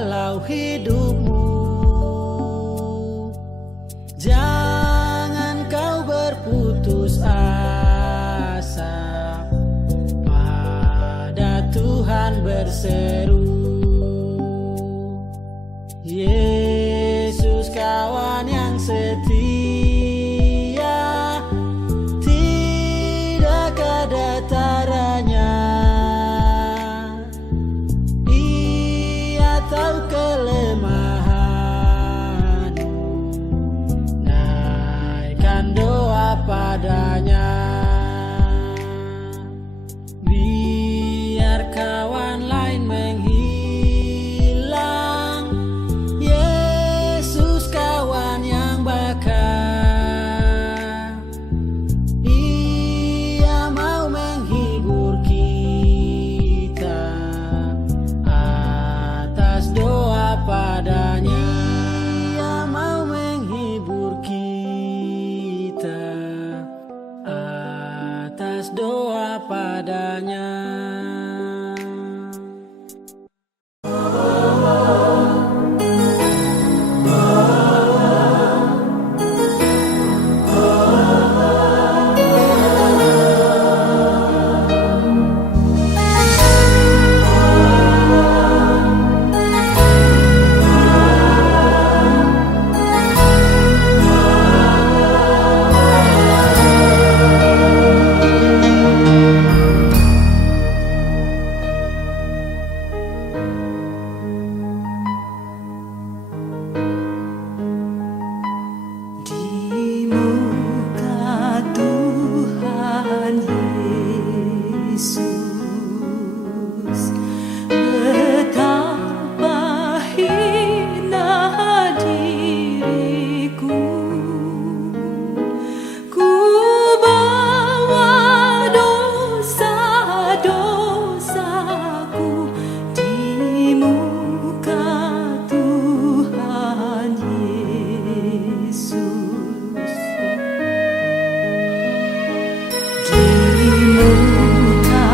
dalau hidupmu. Jangan kau berputus asa, pada Tuhan berseru. Yesus kawan yang setia, tidak ada taranya. Ia tahu kelemahanmu, naikkan doa padanya. Biar kawan lain menghilang, Yesus kawan yang bakar. Ia mau menghibur kita atas doa padanya. Ia mau menghibur kita atas doa padanya. Di muka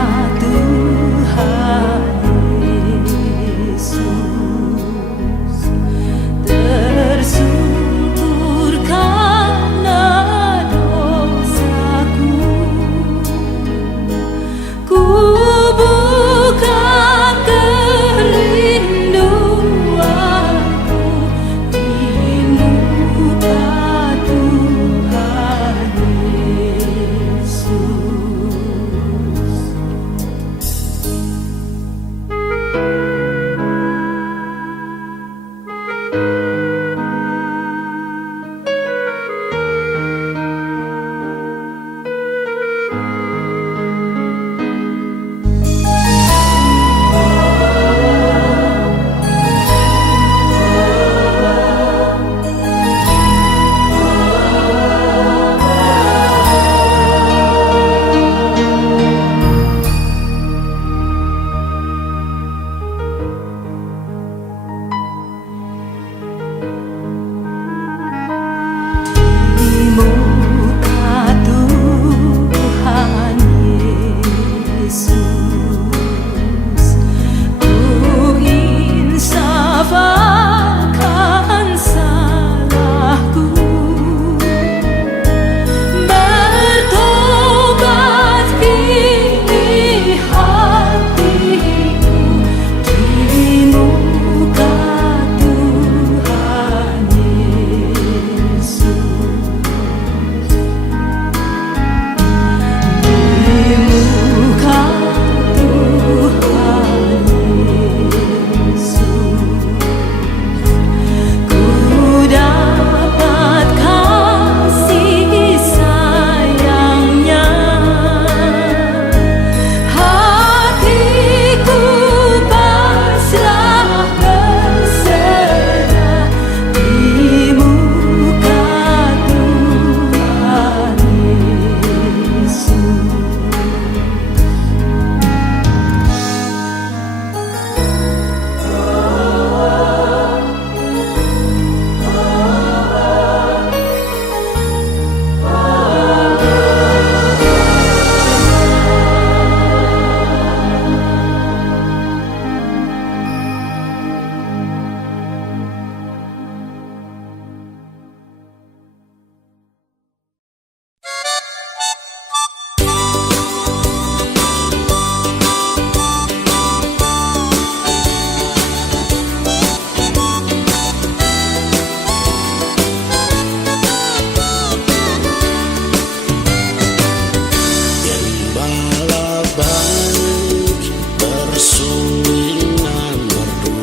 baik bersulingan merdu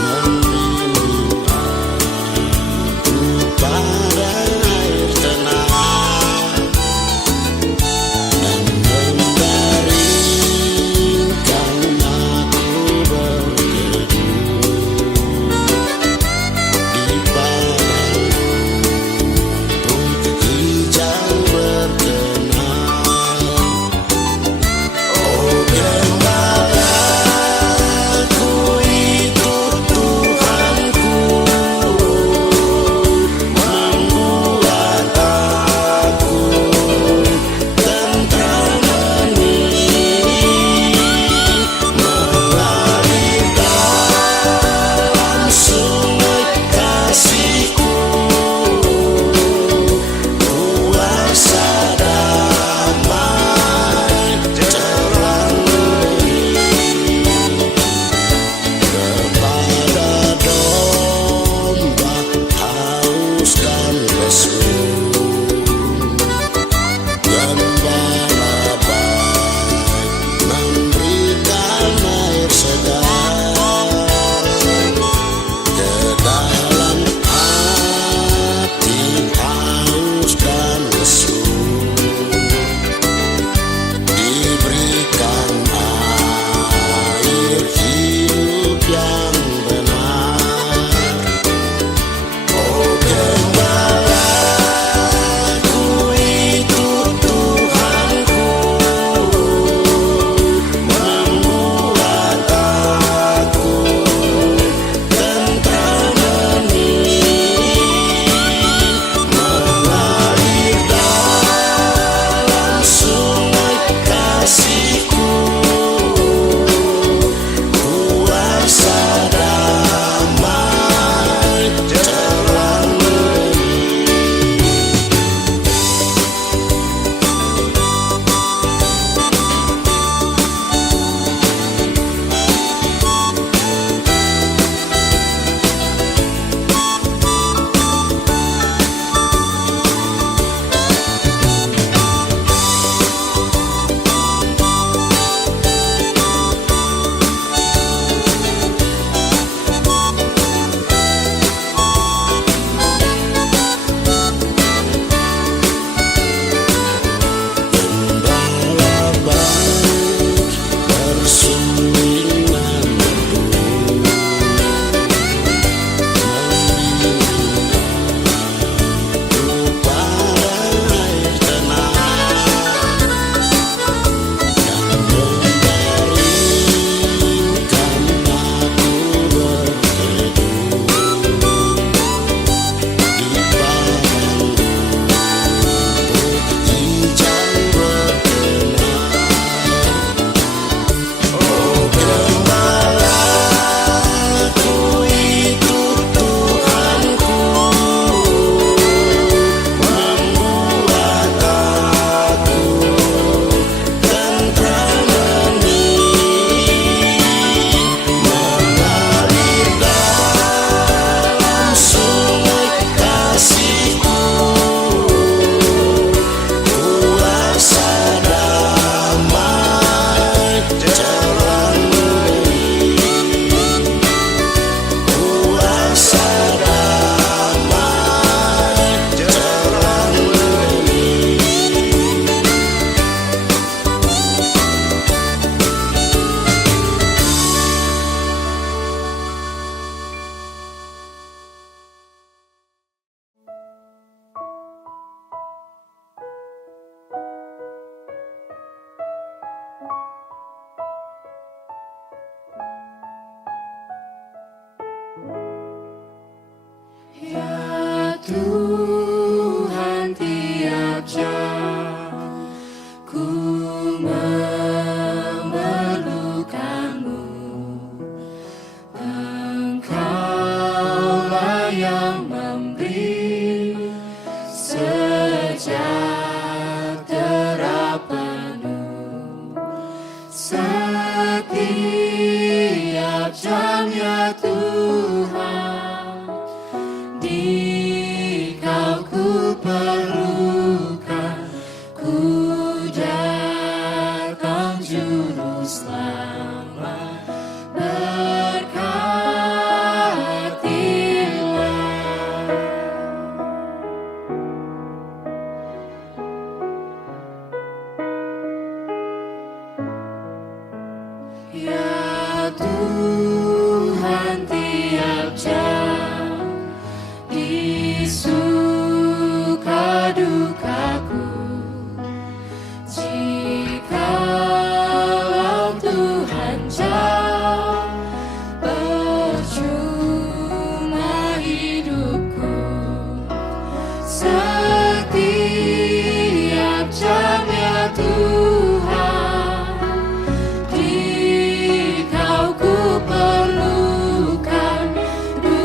membimbing aku pada air tenang dan membaringkan aku berteduh di padang rumput hijau berkenan. Oh gembalaku itu Tuhanku, membuat aku tentram hening, mengalir dalam sungai kasih-Ku, kuasa damai terang kepada domba haus dan lesu. Gembala baik memberikan air segar ke dalam hati haus dan lesu. Diberikan air hidup yang benar. Oh gembalaku itu Tuhanku, membuat aku tentram hening, mengalir dalam sungai kasih-Ku, kuasa damai terang gembala baik bersulingan merdu membimbing aku pada air tenang dan membaringkan aku berteduh di padang rumput hijau berkenan. Oh gembalaku itu Tuhanku, membuat aku tentram hening, mengalir dalam sungai kasih-Ku, kuasa damai terang kuasa damai terang Ya Tuhan, tiap jam ku memerlukan-Mu. Engkaulah yang memberi sejahtera penuh setiap jam, ya Tuhan. Di Kau ku perlukan, ku selamat berkatilah. Ya Tuhan, tiap jam di suka dukaku, jikalau Tuhan jauh, percuma hidupku. Setiap jam ya Tuhan, di Kau ku perlukan, ku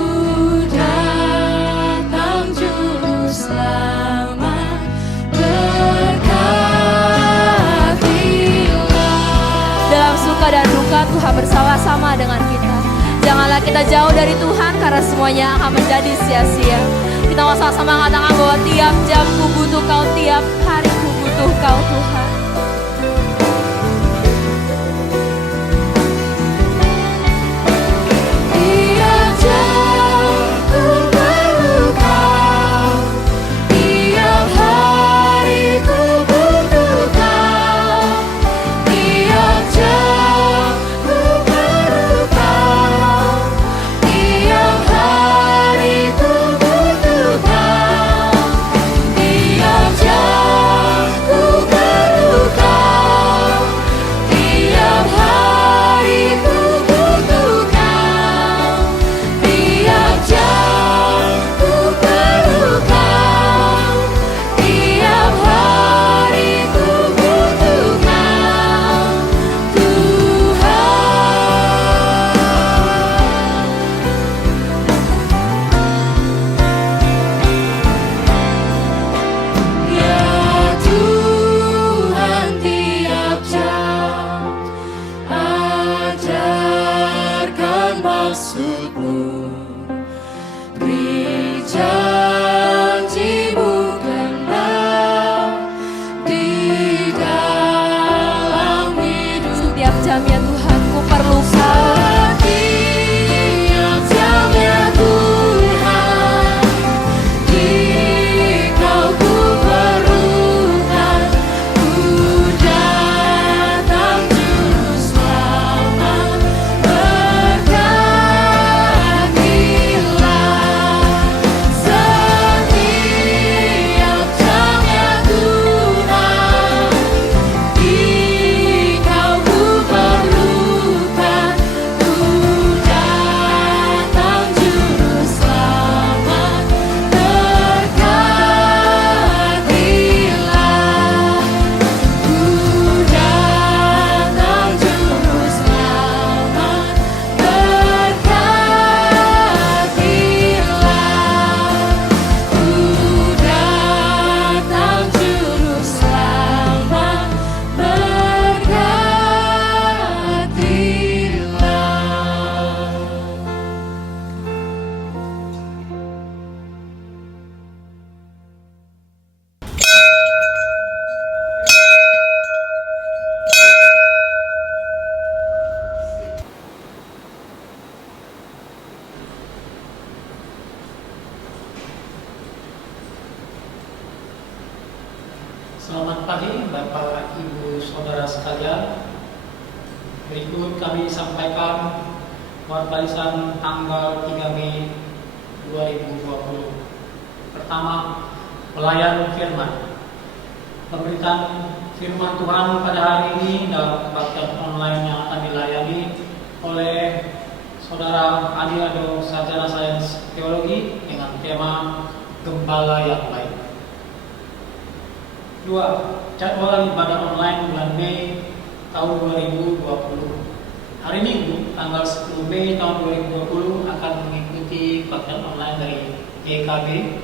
datang juru selamat, berkatilah. Dalam suka dan duka Tuhan bersama-sama dengan kita. Janganlah kita jauh dari Tuhan karena semuanya akan menjadi sia-sia. Kita mau sama-sama mengatakan bahwa tiap jam ku butuh Kau, tiap hari ku butuh Kau Tuhan. Tiap jam ku perlu Kau, tiap hari ku butuh Kau. Tiap jam ku perlu Kau, tiap hari ku butuh Kau. Tiap jam ku perlu Kau, tiap hari ku butuh Kau. Tiap jam ku perlu Kau, tiap hari ku butuh Kau, Tuhan. Ya Tuhan, tiap jam ajarkan maksud-Mu, beri janji-Mu genap di dalam hidup. Setiap jam ya Tuhan ku perlu Kau. Setiap jam ya Tuhan, di Kau ku perlukan, ku datang juru selamat, berkatilah. Setiap jam ya Tuhan, di Kau ku perlukan, ku datang juru selamat, berkatilah. Ku datang juru selamat, berkatilah. Ku datang juru selamat, Selamat pagi Bapak, Ibu, Saudara sekalian. Berikut kami sampaikan Warbalisan tanggal 3 Mei 2020. Pertama, pelayan firman. Pemberitaan firman Tuhan pada hari ini dalam kebaktian online yang akan dilayani oleh Saudara Adi Ado, Sarjana Sains Teologi, dengan tema Gembala yang Baik. 2. Jadwal ibadah online bulan Mei tahun 2020. Hari Minggu tanggal 10 Mei tahun 2020 akan mengikuti kebaktian online dari GKB.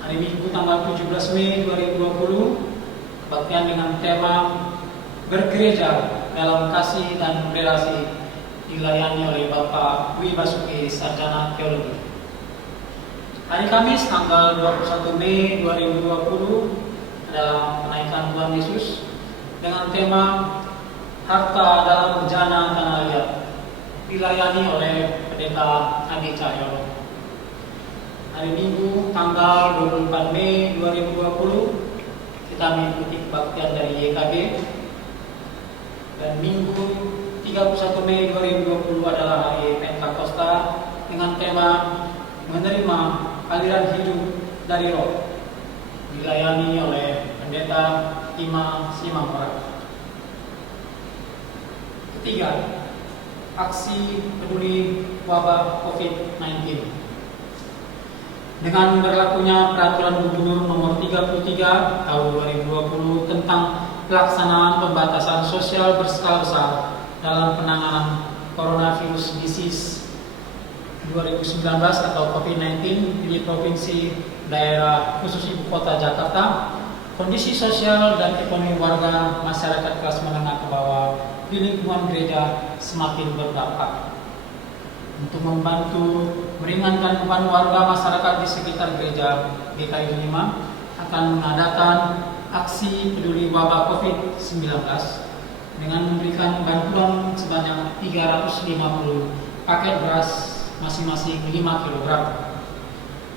Hari Minggu tanggal 17 Mei 2020 kebaktian dengan tema Bergereja dalam Kasih dan Relasi dilayani oleh Bapak Dwi Basuki, Sarjana Teologi. Hari Kamis tanggal 21 Mei 2020 adalah kenaikan Tuhan Yesus dengan tema harta dalam bejana tanah liat dilayani oleh Pendeta Adi Cahyono. Hari Minggu tanggal 24 Mei 2020 kita mengikuti kebaktian dari YKB, dan Minggu 31 Mei 2020 adalah hari Pentakosta dengan tema menerima aliran hidup dari Roh, dilayani oleh Pendeta Ima Simamora. Ketiga, aksi peduli wabah COVID-19. Dengan berlakunya Peraturan Gubernur Nomor 33 Tahun 2020 tentang pelaksanaan pembatasan sosial berskala besar dalam penanganan coronavirus disease 2019 atau COVID-19 di provinsi daerah khusus ibu kota Jakarta, kondisi sosial dan ekonomi warga masyarakat kelas menengah ke bawah di lingkungan gereja semakin berdampak. Untuk membantu meringankan beban warga masyarakat di sekitar gereja, GKI 5 akan mengadakan aksi peduli wabah COVID-19 dengan memberikan bantuan sebanyak 350 paket beras masing-masing 5 kg.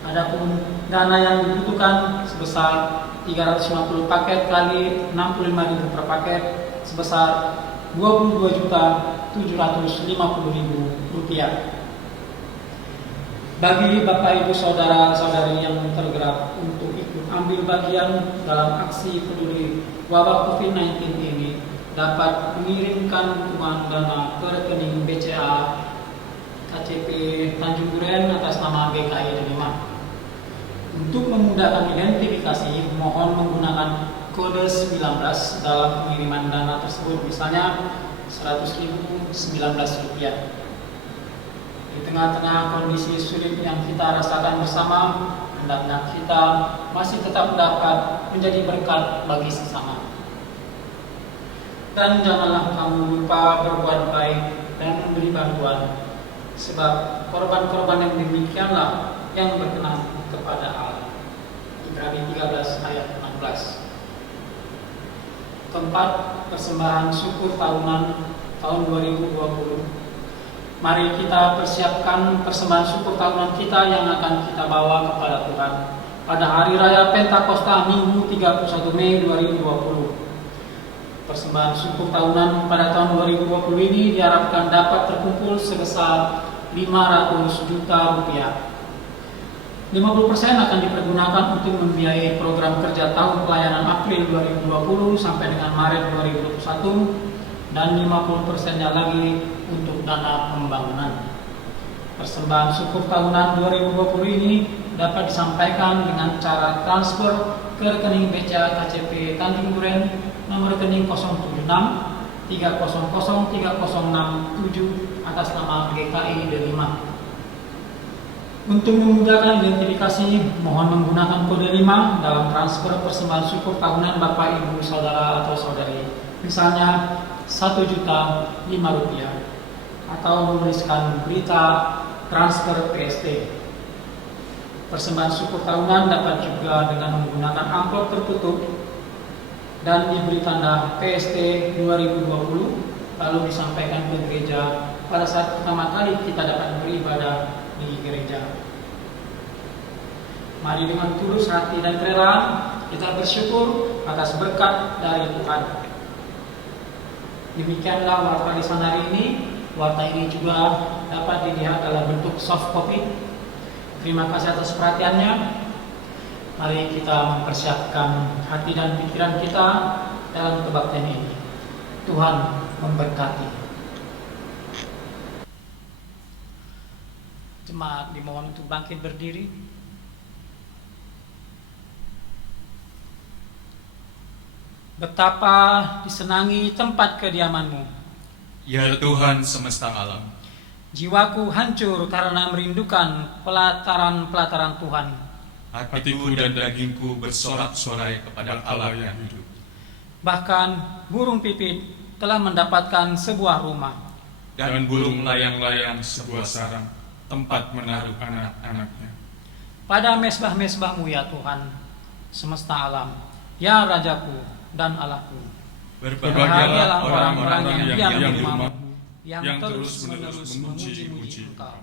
Adapun dana yang dibutuhkan sebesar 350 paket kali 65.000 per paket sebesar Rp22.750.000. Bagi Bapak Ibu Saudara-saudari yang tergerak untuk ikut ambil bagian dalam aksi peduli wabah COVID-19 ini, dapat mengirimkan uang dana ke rekening BCA KCP Tanjung Duren atas nama GKI 5. Untuk memudahkan identifikasi, mohon menggunakan kode 19 dalam pengiriman dana tersebut, misalnya Rp100.019. Di tengah-tengah kondisi sulit yang kita rasakan bersama, hendaknya kita masih tetap dapat menjadi berkat bagi sesama. Dan janganlah kamu lupa berbuat baik dan memberi bantuan, sebab korban-korban yang demikianlah yang berkenan kepada Allah. Ibrani 13 ayat 16. Keempat, persembahan syukur tahunan tahun 2020. Mari kita persiapkan persembahan syukur tahunan kita yang akan kita bawa kepada Tuhan pada Hari Raya Pentakosta Minggu 31 Mei 2020. Persembahan syukur tahunan pada tahun 2020 ini diharapkan dapat terkumpul sebesar Rp500 juta. 50% akan dipergunakan untuk membiayai program kerja tahun pelayanan April 2020 sampai dengan Maret 2021, dan 50%-nya lagi untuk dana pembangunan. Persembahan syukur tahunan 2020 ini dapat disampaikan dengan cara transfer ke rekening BCA KCP Tanjung Duren nomor rekening 076 300 3067 atas nama GKI 5. Untuk memudahkan identifikasi, mohon menggunakan kode 5 dalam transfer persembahan syukur tahunan Bapak Ibu Saudara atau Saudari. Misalnya Rp1.005, atau menuliskan berita transfer PST. Persembahan syukur tahunan dapat juga dengan menggunakan amplop tertutup dan diberi tanda PST 2020 lalu disampaikan ke gereja pada saat pertama kali kita dapat beribadah di gereja. Mari dengan tulus hati dan rela kita bersyukur atas berkat dari Tuhan. Demikianlah warta lisan hari ini. Warta ini juga dapat dilihat dalam bentuk soft copy. Terima kasih atas perhatiannya. Mari kita mempersiapkan hati dan pikiran kita dalam kebaktian ini. Tuhan memberkati. Jemaat dimohon untuk bangkit berdiri. Betapa disenangi tempat kediaman-Mu, ya Tuhan semesta alam. Jiwaku hancur karena merindukan pelataran-pelataran Tuhan. Hatiku dan dagingku bersorak-sorai kepada Allah yang hidup. Bahkan burung pipit telah mendapatkan sebuah rumah, Dan burung layang-layang sebuah sarang, tempat menaruh anak-anaknya. pada mesbah-mesbah-Mu ya Tuhan semesta alam, ya Rajaku dan Allahku. Berbahagialah orang-orang yang diam di rumah, yang terus-menerus memuji-muji Engkau.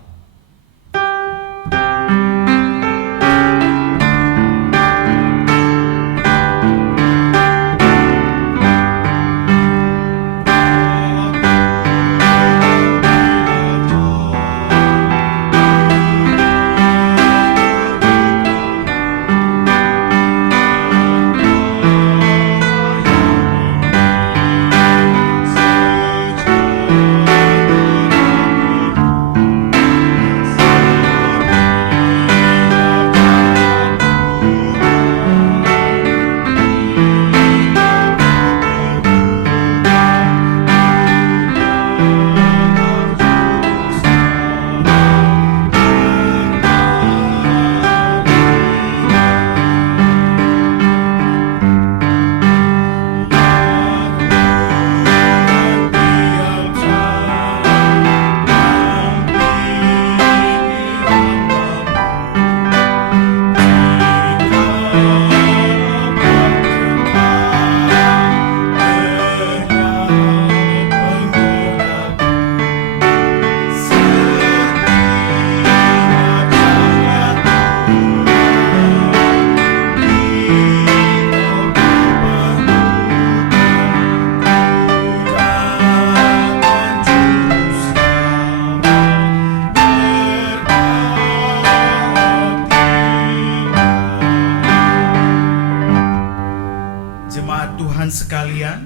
Jemaat Tuhan sekalian,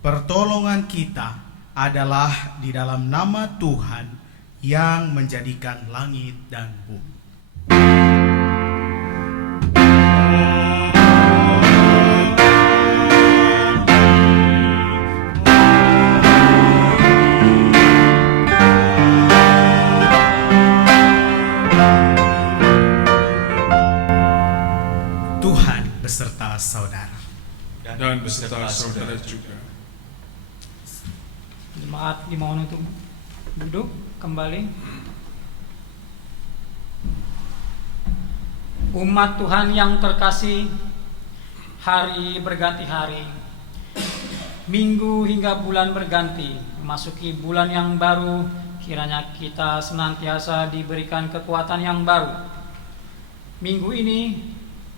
pertolongan kita adalah di dalam nama Tuhan yang menjadikan langit dan bumi. Tuhan beserta saudara. dan beserta saudara juga. Jemaat dimohon untuk duduk kembali. Umat Tuhan yang terkasih, hari berganti hari, minggu hingga bulan berganti, memasuki bulan yang baru, kiranya kita senantiasa diberikan kekuatan yang baru. Minggu ini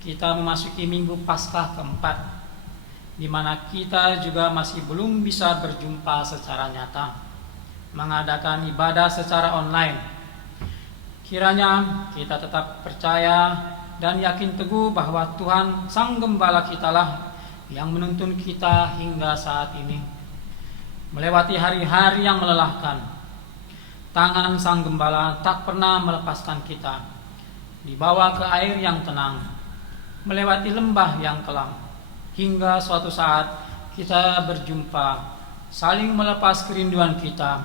kita memasuki minggu Paskah keempat, di mana kita juga masih belum bisa berjumpa secara nyata, mengadakan ibadah secara online. Kiranya kita tetap percaya dan yakin teguh bahwa Tuhan Sang Gembala kita lah yang menuntun kita hingga saat ini. Melewati hari-hari yang melelahkan, tangan Sang Gembala tak pernah melepaskan kita, dibawa ke air yang tenang, melewati lembah yang kelam, hingga suatu saat kita berjumpa, saling melepas kerinduan kita,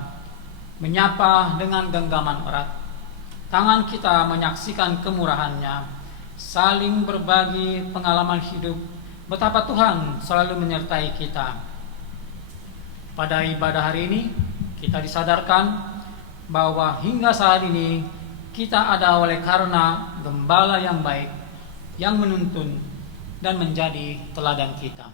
menyapa dengan genggaman erat. Tangan kita menyaksikan kemurahan-Nya, saling berbagi pengalaman hidup, betapa Tuhan selalu menyertai kita. Pada ibadah hari ini, kita disadarkan bahwa hingga saat ini kita ada oleh karena Gembala yang baik, yang menuntun dan menjadi teladan kita.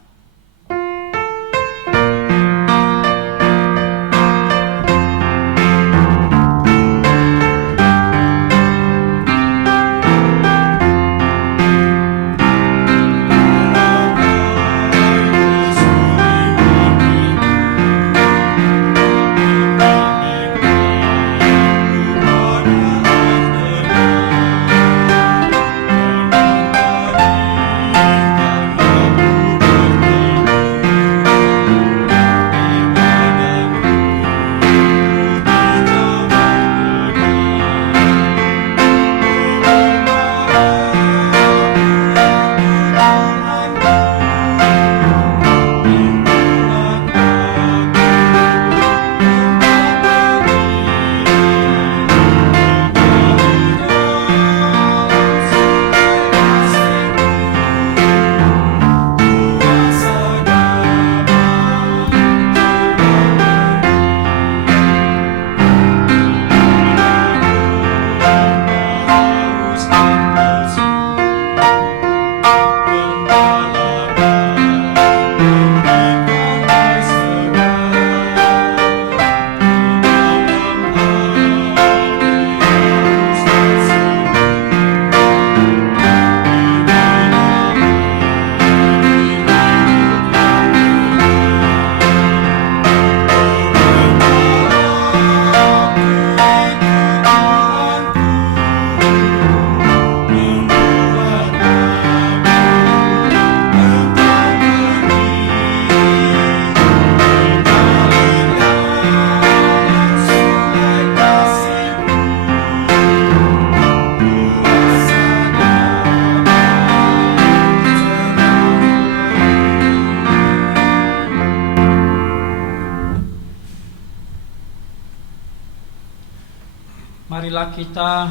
marilah kita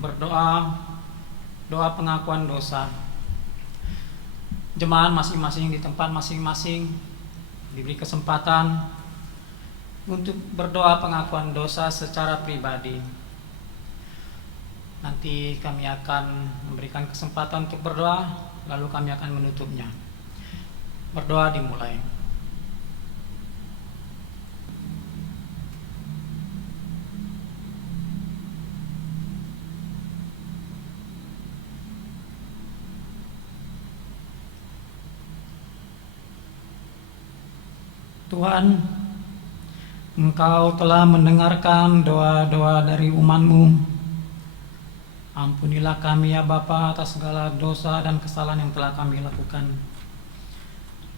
berdoa, doa pengakuan dosa. Jemaat masing-masing di tempat masing-masing diberi kesempatan untuk berdoa pengakuan dosa secara pribadi. Nanti kami akan memberikan kesempatan untuk berdoa, lalu kami akan menutupnya. Berdoa dimulai. Tuhan, Engkau telah mendengarkan doa-doa dari umat-Mu. Ampunilah kami ya Bapa atas segala dosa dan kesalahan yang telah kami lakukan.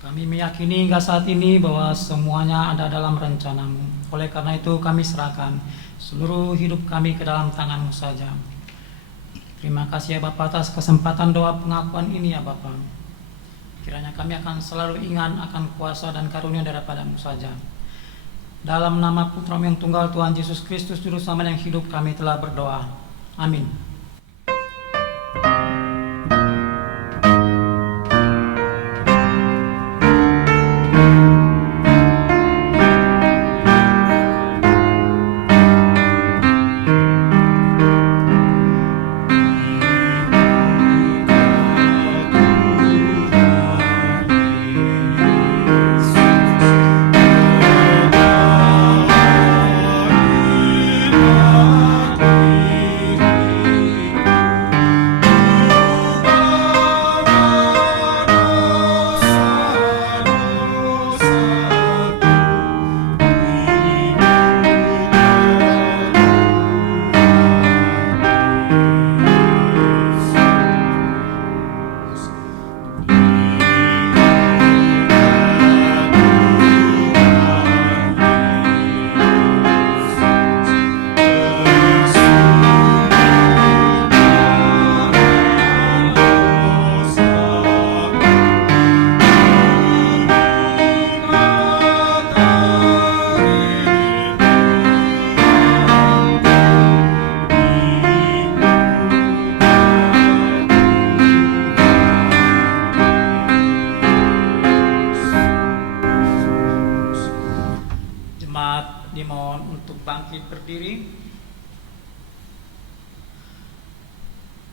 Kami meyakini hingga saat ini bahwa semuanya ada dalam rencana-Mu. Oleh karena itu kami serahkan seluruh hidup kami ke dalam tangan-Mu saja. Terima kasih ya Bapa atas kesempatan doa pengakuan ini ya Bapa. Kiranya kami akan selalu ingat akan kuasa dan karunia daripada-Mu saja. Dalam nama Putra-Mu yang tunggal Tuhan Yesus Kristus Juru Selamat yang hidup kami telah berdoa. Amin. Dimohon untuk bangkit berdiri.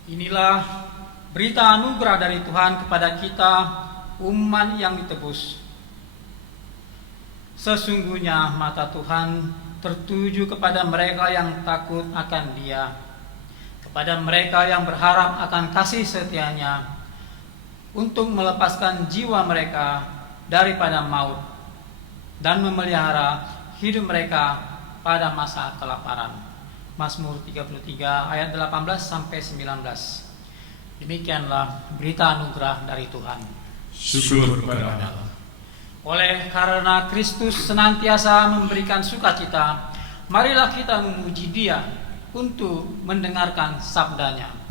Inilah berita anugerah dari Tuhan kepada kita, umat yang ditebus. Sesungguhnya mata Tuhan tertuju kepada mereka yang takut akan Dia, kepada mereka yang berharap akan kasih setia-Nya, untuk melepaskan jiwa mereka daripada maut dan memelihara hidup mereka pada masa kelaparan. Mazmur 33 ayat 18 sampai 19. Demikianlah berita anugerah dari Tuhan. Syukur kepada Allah. Oleh karena Kristus senantiasa memberikan sukacita, marilah kita memuji Dia untuk mendengarkan sabda-Nya.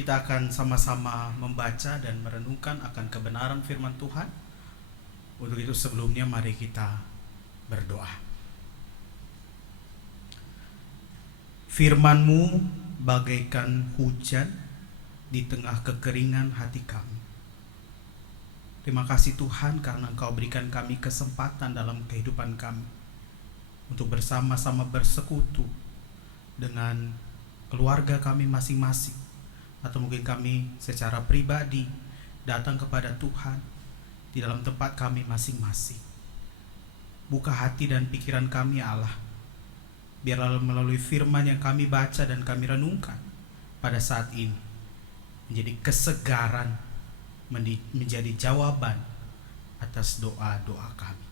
Kita akan sama-sama membaca dan merenungkan akan kebenaran firman Tuhan. Untuk itu sebelumnya mari kita berdoa. Firman-Mu bagaikan hujan di tengah kekeringan hati kami. Terima kasih Tuhan karena Engkau berikan kami kesempatan dalam kehidupan kami untuk bersama-sama bersekutu dengan keluarga kami masing-masing, atau mungkin kami secara pribadi datang kepada Tuhan di dalam tempat kami masing-masing. Buka hati dan pikiran kami ya Allah, biarlah melalui firman yang kami baca dan kami renungkan pada saat ini menjadi kesegaran, menjadi jawaban atas doa-doa kami.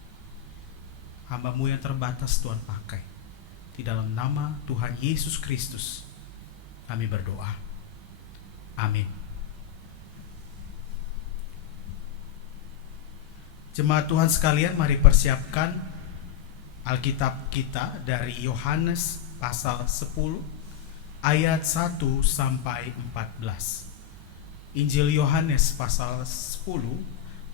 Hamba-Mu yang terbatas Tuhan pakai. Di dalam nama Tuhan Yesus Kristus kami berdoa. Amin. Jemaat Tuhan sekalian, mari persiapkan Alkitab kita dari Yohanes pasal 10 ayat 1 sampai 14. Injil Yohanes pasal 10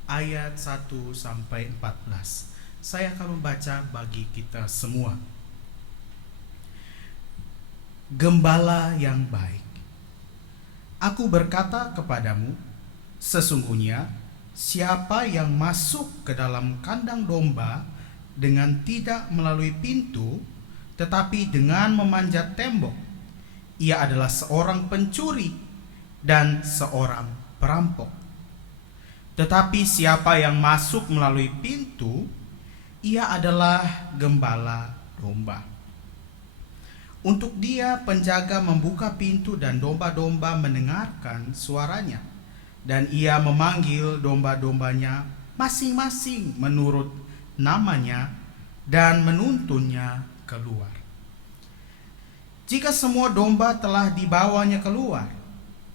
ayat 1 sampai 14. Saya akan membaca bagi kita semua. Gembala yang baik. Aku berkata kepadamu, sesungguhnya siapa yang masuk ke dalam kandang domba dengan tidak melalui pintu, tetapi dengan memanjat tembok, ia adalah seorang pencuri dan seorang perampok. Tetapi siapa yang masuk melalui pintu, ia adalah gembala domba. Untuk dia penjaga membuka pintu dan domba-domba mendengarkan suaranya, dan ia memanggil domba-dombanya masing-masing menurut namanya dan menuntunnya keluar. Jika semua domba telah dibawanya keluar,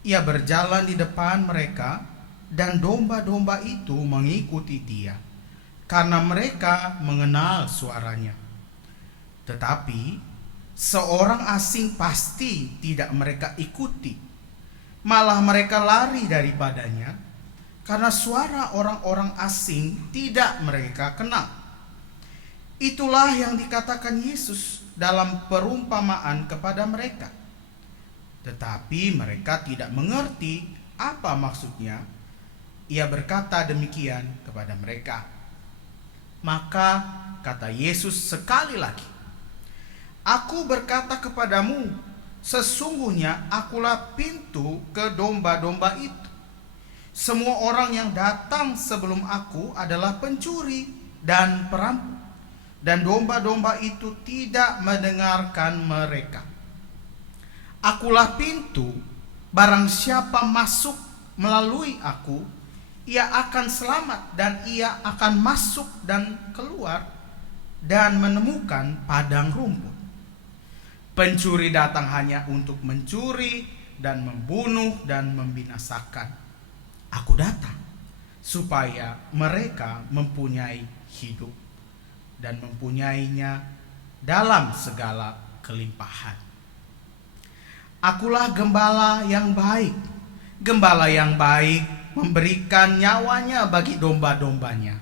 ia berjalan di depan mereka, dan domba-domba itu mengikuti dia, karena mereka mengenal suaranya. Tetapi seorang asing pasti tidak mereka ikuti, malah mereka lari daripadanya, karena suara orang-orang asing tidak mereka kenal. Itulah yang dikatakan Yesus dalam perumpamaan kepada mereka. Tetapi mereka tidak mengerti apa maksudnya. Ia berkata demikian kepada mereka. Maka kata Yesus sekali lagi, Aku berkata kepadamu, sesungguhnya akulah pintu ke domba-domba itu. Semua orang yang datang sebelum aku adalah pencuri dan perampok, dan domba-domba itu tidak mendengarkan mereka. Akulah pintu, barang siapa masuk melalui aku, ia akan selamat, dan ia akan masuk dan keluar dan menemukan padang rumput. Pencuri datang hanya untuk mencuri dan membunuh dan membinasakan. Aku datang supaya mereka mempunyai hidup dan mempunyainya dalam segala kelimpahan. Akulah gembala yang baik. Gembala yang baik memberikan nyawanya bagi domba-dombanya.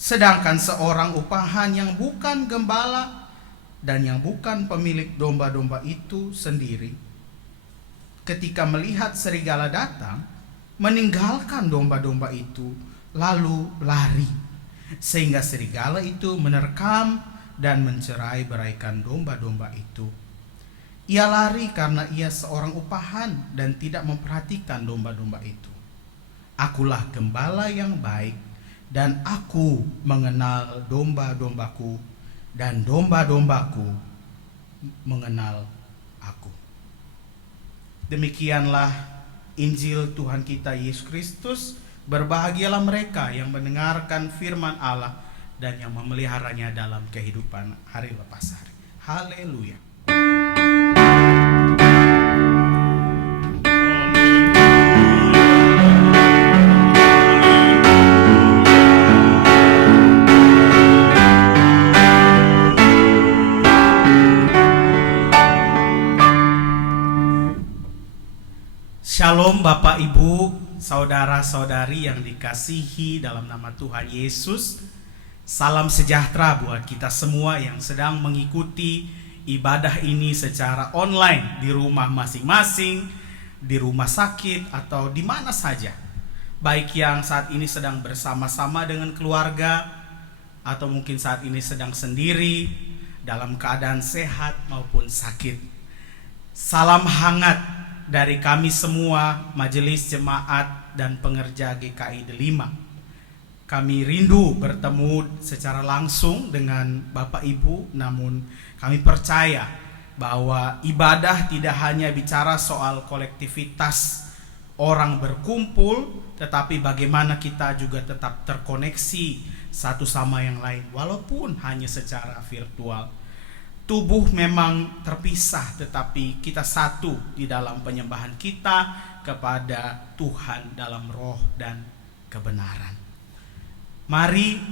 Sedangkan seorang upahan yang bukan gembala dan yang bukan pemilik domba-domba itu sendiri, ketika melihat serigala datang, meninggalkan domba-domba itu lalu lari, sehingga serigala itu menerkam dan mencerai-beraikan domba-domba itu. Ia lari karena ia seorang upahan dan tidak memperhatikan domba-domba itu. Akulah gembala yang baik, dan aku mengenal domba-dombaku, dan domba-dombaku mengenal aku. Demikianlah Injil Tuhan kita Yesus Kristus. Berbahagialah mereka yang mendengarkan firman Allah dan yang memeliharanya dalam kehidupan hari lepas hari. Haleluya. Shalom Bapak Ibu, saudara-saudari yang dikasihi dalam nama Tuhan Yesus. Salam sejahtera buat kita semua yang sedang mengikuti ibadah ini secara online di rumah masing-masing, di rumah sakit atau di mana saja. Baik yang saat ini sedang bersama-sama dengan keluarga atau mungkin saat ini sedang sendiri dalam keadaan sehat maupun sakit. Salam hangat dari kami semua, Majelis Jemaat dan Pengerja GKI Delima. Kami rindu bertemu secara langsung dengan Bapak Ibu, namun kami percaya bahwa ibadah tidak hanya bicara soal kolektivitas orang berkumpul, tetapi bagaimana kita juga tetap terkoneksi satu sama yang lain, walaupun hanya secara virtual. Tubuh memang terpisah, tetapi kita satu di dalam penyembahan kita kepada Tuhan dalam roh dan kebenaran. Mari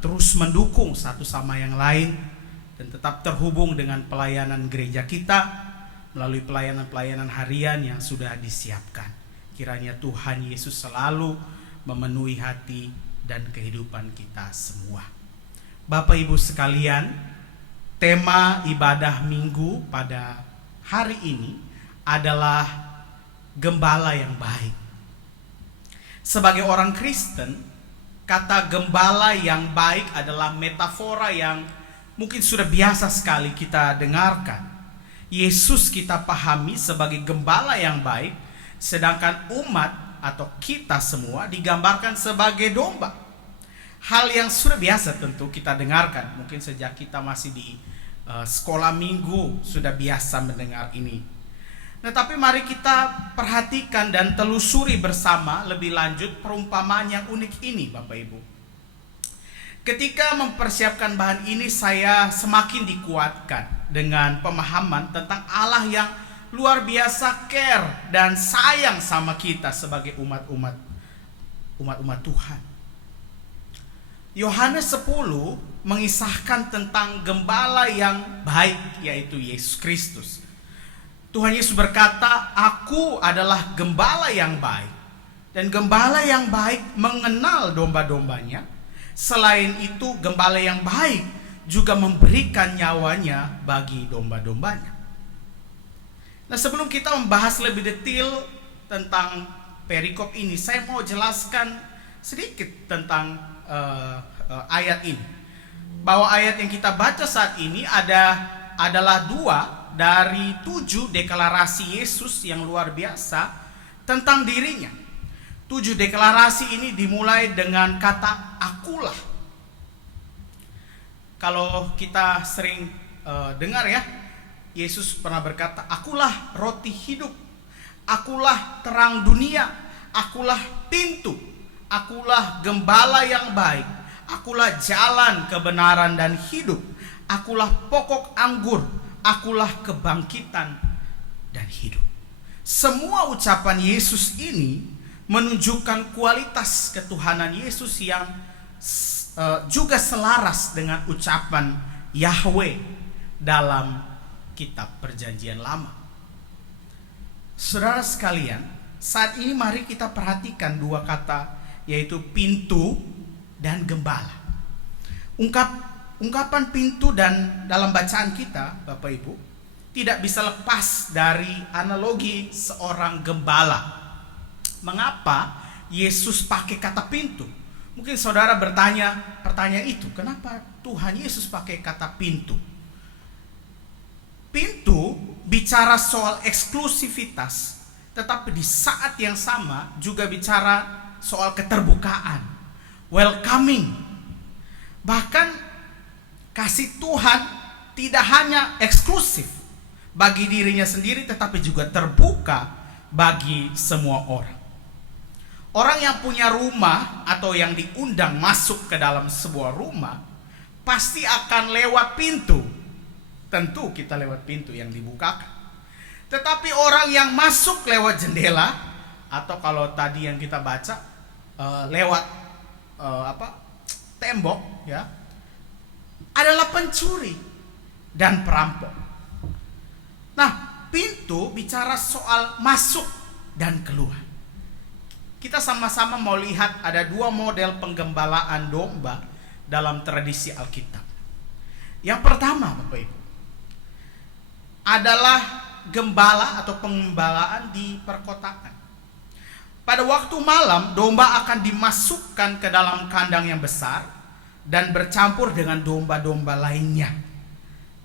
terus mendukung satu sama yang lain dan tetap terhubung dengan pelayanan gereja kita melalui pelayanan-pelayanan harian yang sudah disiapkan. Kiranya Tuhan Yesus selalu memenuhi hati dan kehidupan kita semua. Bapak Ibu sekalian, tema ibadah minggu pada hari ini adalah gembala yang baik. Sebagai orang Kristen, kata gembala yang baik adalah metafora yang mungkin sudah biasa sekali kita dengarkan. Yesus kita pahami sebagai gembala yang baik, sedangkan umat atau kita semua digambarkan sebagai domba. Hal yang sudah biasa tentu kita dengarkan, mungkin sejak kita masih di sekolah minggu sudah biasa mendengar ini. Nah, tapi mari kita perhatikan dan telusuri bersama lebih lanjut perumpamaan yang unik ini, Bapak Ibu. Ketika mempersiapkan bahan ini, saya semakin dikuatkan dengan pemahaman tentang Allah yang luar biasa care dan sayang sama kita sebagai umat-umat Tuhan. Yohanes 10 mengisahkan tentang gembala yang baik, yaitu Yesus Kristus. Tuhan Yesus berkata, "Aku adalah gembala yang baik, dan gembala yang baik mengenal domba-dombanya. Selain itu, gembala yang baik juga memberikan nyawanya bagi domba-dombanya." Nah, sebelum kita membahas lebih detail tentang perikop ini, saya mau jelaskan sedikit tentang ayat ini. Bahwa ayat yang kita baca saat ini adalah 2 dari 7 deklarasi Yesus yang luar biasa tentang dirinya. 7 deklarasi ini dimulai dengan kata akulah. Kalau kita sering dengar ya, Yesus pernah berkata, "Akulah roti hidup, akulah terang dunia, akulah pintu, akulah gembala yang baik, akulah jalan kebenaran dan hidup, akulah pokok anggur, akulah kebangkitan dan hidup." Semua ucapan Yesus ini menunjukkan kualitas ketuhanan Yesus yang juga selaras dengan ucapan Yahweh dalam kitab Perjanjian Lama. Saudara sekalian, saat ini mari kita perhatikan 2 kata, yaitu pintu dan gembala. Ungkapan pintu dan dalam bacaan kita, Bapak Ibu, tidak bisa lepas dari analogi seorang gembala. Mengapa Yesus pakai kata pintu? Mungkin saudara bertanya pertanyaan itu, kenapa Tuhan Yesus pakai kata pintu? Pintu bicara soal eksklusivitas, tetapi di saat yang sama juga bicara soal keterbukaan, welcoming. Bahkan kasih Tuhan tidak hanya eksklusif bagi dirinya sendiri, tetapi juga terbuka bagi semua orang. Orang yang punya rumah atau yang diundang masuk ke dalam sebuah rumah pasti akan lewat pintu. Tentu kita lewat pintu yang dibukakan. Tetapi orang yang masuk lewat jendela, atau kalau tadi yang kita baca lewat tembok, ya, adalah pencuri dan perampok. Nah, pintu bicara soal masuk dan keluar. Kita sama-sama mau lihat ada dua model penggembalaan domba dalam tradisi Alkitab. Yang pertama, Bapak Ibu, adalah gembala atau pengembalaan di perkotaan. Pada waktu malam, domba akan dimasukkan ke dalam kandang yang besar dan bercampur dengan domba-domba lainnya.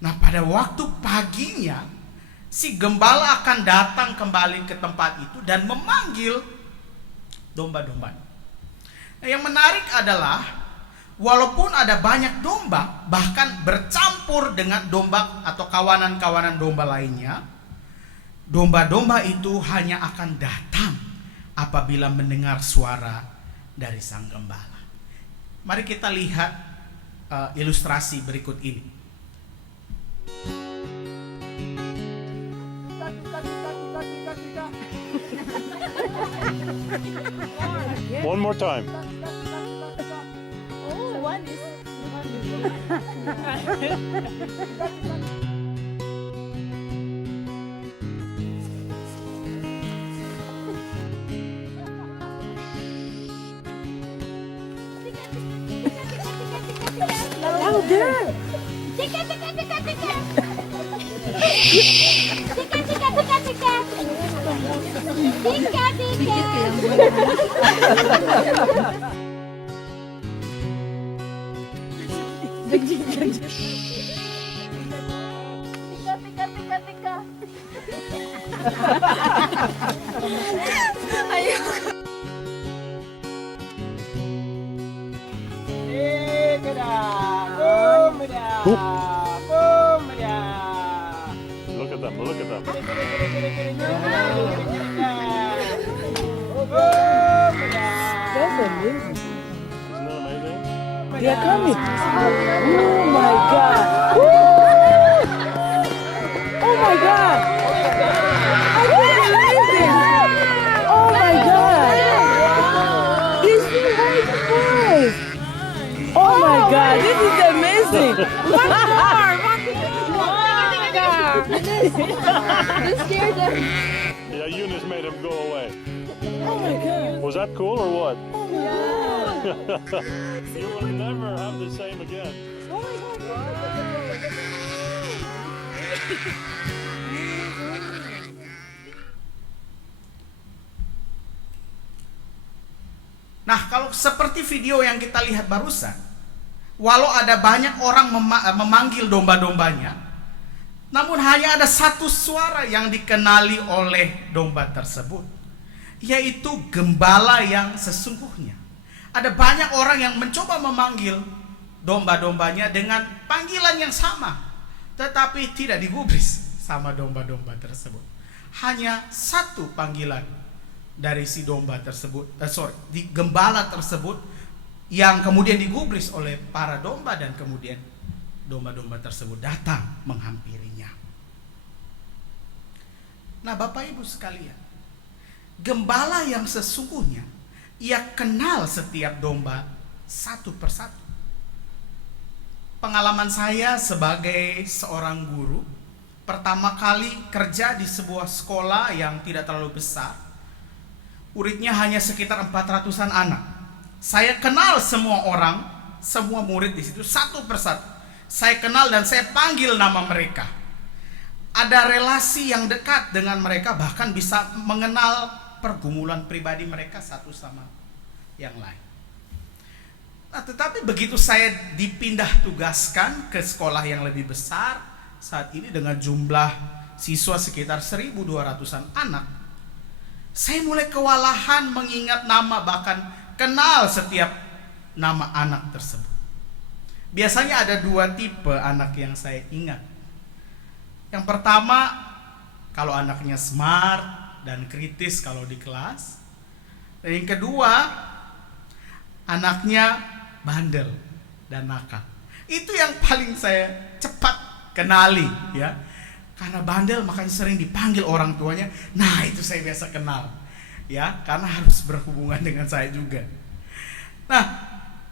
Nah, pada waktu paginya, si gembala akan datang kembali ke tempat itu dan memanggil domba-domba. Nah, yang menarik adalah walaupun ada banyak domba, bahkan bercampur dengan domba atau kawanan-kawanan domba lainnya, domba-domba itu hanya akan datang apabila mendengar suara dari sang gembala. Mari kita lihat ilustrasi berikut ini. One more time. Look at them, look at them. Isn't that amazing? They are coming. Oh my God. Woo! Oh my God. I can't believe this. Oh my God. This is my voice. Oh my God. This is amazing. One more. This scared them. Yeah, Eunice made him go away. Oh my God. Was that cool or what? You will never have the same again. Nah, kalau seperti video yang kita lihat barusan, walau ada banyak orang memanggil domba-dombanya, namun hanya ada satu suara yang dikenali oleh domba tersebut, yaitu gembala yang sesungguhnya. Ada banyak orang yang mencoba memanggil domba-dombanya dengan panggilan yang sama, tetapi tidak digubris sama domba-domba tersebut. Hanya satu panggilan dari si domba tersebut, di gembala tersebut, yang kemudian digubris oleh para domba, dan kemudian domba-domba tersebut datang menghampirinya. Nah, Bapak Ibu sekalian, gembala yang sesungguhnya, ia kenal setiap domba satu persatu. Pengalaman saya sebagai seorang guru, pertama kali kerja di sebuah sekolah yang tidak terlalu besar, muridnya hanya sekitar 400-an anak. Saya kenal semua orang, semua murid di situ satu persatu. Saya kenal dan saya panggil nama mereka. Ada relasi yang dekat dengan mereka, bahkan bisa mengenal pergumulan pribadi mereka satu sama yang lain. Nah, tetapi begitu saya dipindah tugaskan ke sekolah yang lebih besar, saat ini dengan jumlah siswa sekitar 1.200-an anak, saya mulai kewalahan mengingat nama, bahkan kenal setiap nama anak tersebut. Biasanya ada dua tipe anak yang saya ingat. Yang pertama, kalau anaknya smart dan kritis kalau di kelas. Dan yang kedua, anaknya bandel dan nakal. Itu yang paling saya cepat kenali, ya. Karena bandel makanya sering dipanggil orang tuanya. Nah, itu saya biasa kenal, ya, karena harus berhubungan dengan saya juga. Nah,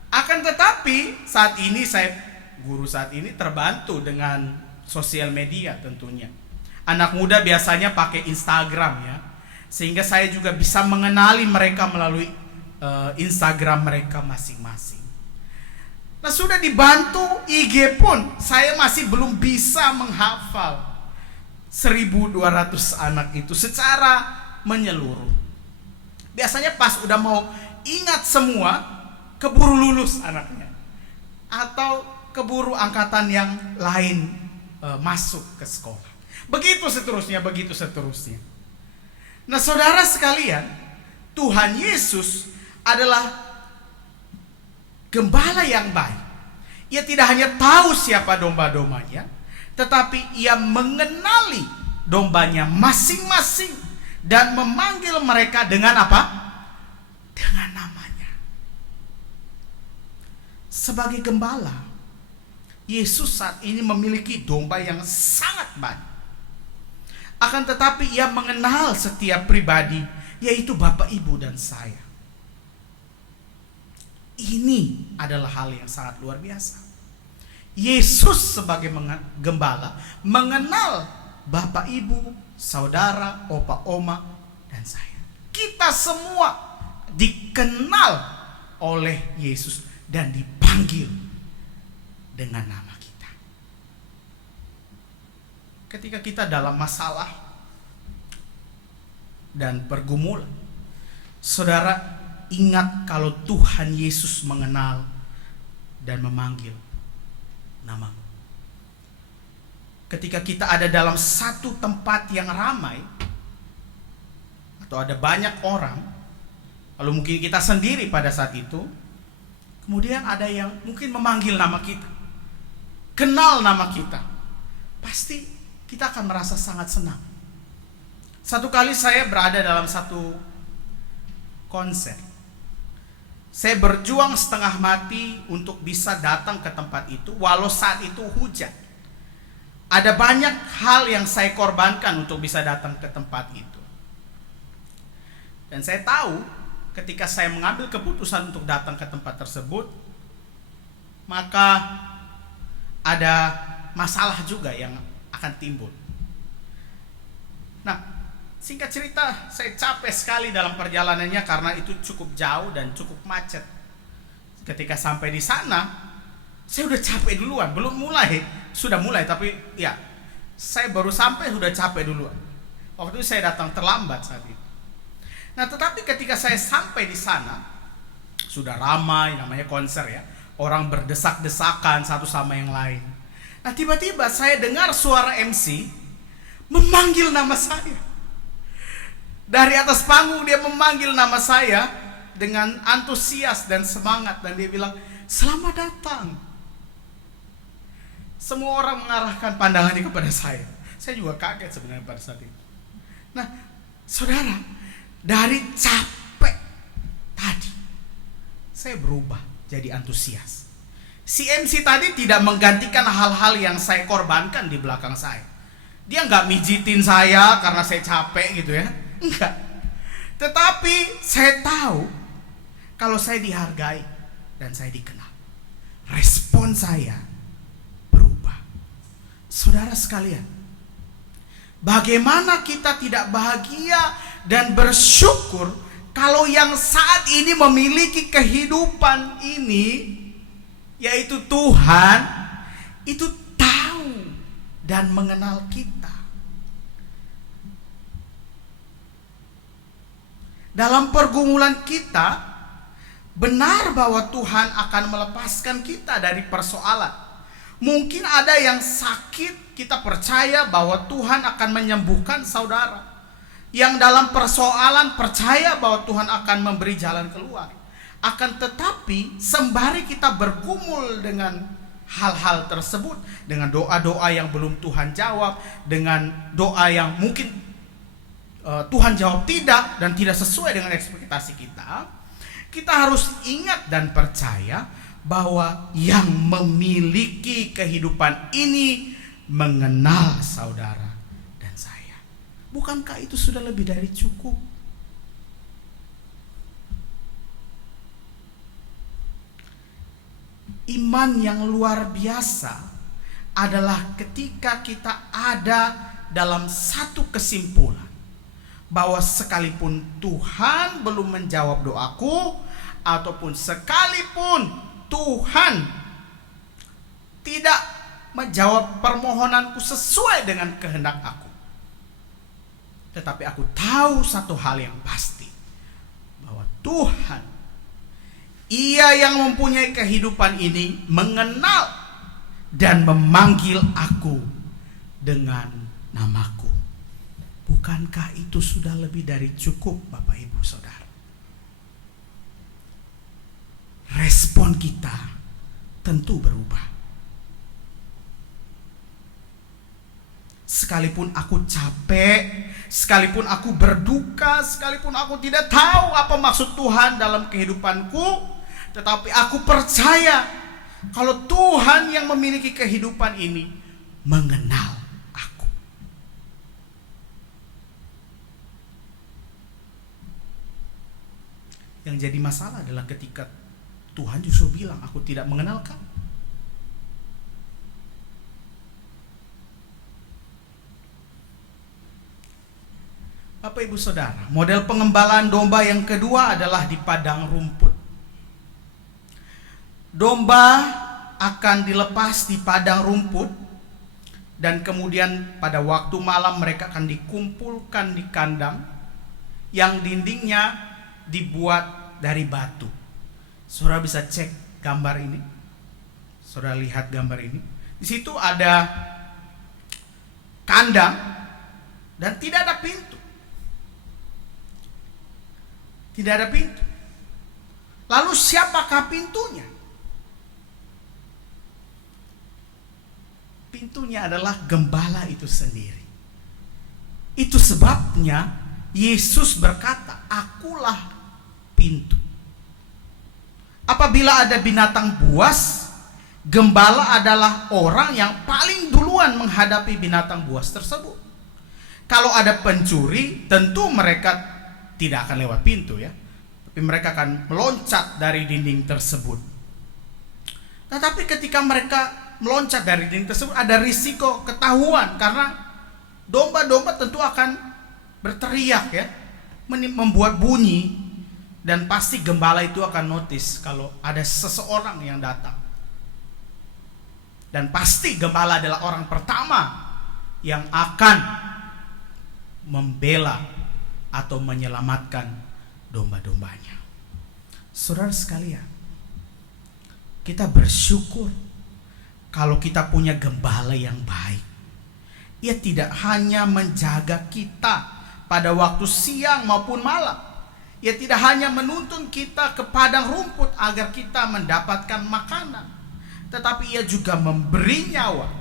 akan tetapi saat ini guru saat ini terbantu dengan sosial media tentunya. Anak muda biasanya pakai Instagram, ya. Sehingga saya juga bisa mengenali mereka melalui Instagram mereka masing-masing. Nah, sudah dibantu IG pun saya masih belum bisa menghafal 1.200 anak itu secara menyeluruh. Biasanya pas udah mau ingat semua, keburu lulus anaknya, atau keburu angkatan yang lain masuk ke sekolah. Begitu seterusnya. Nah, saudara sekalian, Tuhan Yesus adalah gembala yang baik. Ia tidak hanya tahu siapa domba-dombanya, tetapi ia mengenali dombanya masing-masing dan memanggil mereka dengan apa? Dengan namanya. Sebagai gembala, Yesus saat ini memiliki domba yang sangat banyak. Akan tetapi ia mengenal setiap pribadi, yaitu Bapak, Ibu, dan saya. Ini adalah hal yang sangat luar biasa. Yesus sebagai gembala mengenal Bapak, Ibu, saudara, opa, oma, dan saya. Kita semua dikenal oleh Yesus dan dipanggil dengan nama kita. Ketika kita dalam masalah dan pergumulan, saudara ingat kalau Tuhan Yesus mengenal dan memanggil namamu. Ketika kita ada dalam satu tempat yang ramai atau ada banyak orang, lalu mungkin kita sendiri pada saat itu, kemudian ada yang mungkin memanggil nama kita, kenal nama kita, pasti kita akan merasa sangat senang. Satu kali saya berada dalam satu konser. Saya berjuang setengah mati untuk bisa datang ke tempat itu, walau saat itu hujan. Ada banyak hal yang saya korbankan untuk bisa datang ke tempat itu. Dan saya tahu ketika saya mengambil keputusan untuk datang ke tempat tersebut, maka ada masalah juga yang akan timbul. Nah, singkat cerita, saya capek sekali dalam perjalanannya karena itu cukup jauh dan cukup macet. Ketika sampai di sana, saya udah capek duluan, sudah mulai tapi ya, saya baru sampai sudah capek duluan. Waktu itu saya datang terlambat saat itu. Nah, tetapi ketika saya sampai di sana, sudah ramai, namanya konser ya, orang berdesak-desakan satu sama yang lain. Nah, tiba-tiba saya dengar suara MC memanggil nama saya. Dari atas panggung dia memanggil nama saya dengan antusias dan semangat, dan dia bilang, "Selamat datang." Semua orang mengarahkan pandangannya kepada saya. Saya juga kaget sebenarnya pada saat itu. Nah, saudara, dari capek tadi, saya berubah jadi antusias. Si MC tadi tidak menggantikan hal-hal yang saya korbankan di belakang saya. Dia nggak mijitin saya karena saya capek gitu ya. Enggak. Tetapi saya tahu kalau saya dihargai dan saya dikenal. Respon saya berubah. Saudara sekalian, bagaimana kita tidak bahagia dan bersyukur kalau yang saat ini memiliki kehidupan ini, yaitu Tuhan, itu tahu dan mengenal kita. Dalam pergumulan kita, benar bahwa Tuhan akan melepaskan kita dari persoalan. Mungkin ada yang sakit, kita percaya bahwa Tuhan akan menyembuhkan saudara. Yang dalam persoalan percaya bahwa Tuhan akan memberi jalan keluar. Akan tetapi sembari kita bergumul dengan hal-hal tersebut, dengan doa-doa yang belum Tuhan jawab, dengan doa yang mungkin Tuhan jawab tidak dan tidak sesuai dengan ekspektasi kita, kita harus ingat dan percaya bahwa yang memiliki kehidupan ini mengenal saudara dan saya. Bukankah itu sudah lebih dari cukup? Iman yang luar biasa adalah ketika kita ada dalam satu kesimpulan bahwa sekalipun Tuhan belum menjawab doaku, ataupun sekalipun Tuhan tidak menjawab permohonanku sesuai dengan kehendak aku, tetapi aku tahu satu hal yang pasti, bahwa Tuhan, Ia yang mempunyai kehidupan ini, mengenal dan memanggil aku dengan namaku. Bukankah itu sudah lebih dari cukup, Bapak Ibu Saudara? Respon kita tentu berubah. Sekalipun aku capek, sekalipun aku berduka, sekalipun aku tidak tahu apa maksud Tuhan dalam kehidupanku, tetapi aku percaya kalau Tuhan yang memiliki kehidupan ini mengenal aku. Yang jadi masalah adalah ketika Tuhan justru bilang, aku tidak mengenal kamu. Bapak Ibu Saudara, model pengembalaan domba yang kedua adalah di padang rumput. Domba akan dilepas di padang rumput, dan kemudian pada waktu malam mereka akan dikumpulkan di kandang yang dindingnya dibuat dari batu. Saudara bisa cek gambar ini. Saudara lihat gambar ini. Di situ ada kandang dan tidak ada pintu. Tidak ada pintu. Lalu siapakah pintunya? Pintunya adalah gembala itu sendiri. Itu sebabnya Yesus berkata, akulah pintu. Apabila ada binatang buas, gembala adalah orang yang paling duluan menghadapi binatang buas tersebut. Kalau ada pencuri, tentu mereka tidak akan lewat pintu ya, tapi mereka akan meloncat dari dinding tersebut. Tetapi ketika mereka meloncat dari dinding tersebut, ada risiko ketahuan, karena domba-domba tentu akan berteriak ya, membuat bunyi, dan pasti gembala itu akan notice kalau ada seseorang yang datang. Dan pasti gembala adalah orang pertama yang akan membela atau menyelamatkan domba-dombanya. Saudara sekalian, kita bersyukur kalau kita punya gembala yang baik. Ia tidak hanya menjaga kita pada waktu siang maupun malam. Ia tidak hanya menuntun kita ke padang rumput agar kita mendapatkan makanan, tetapi ia juga memberi nyawa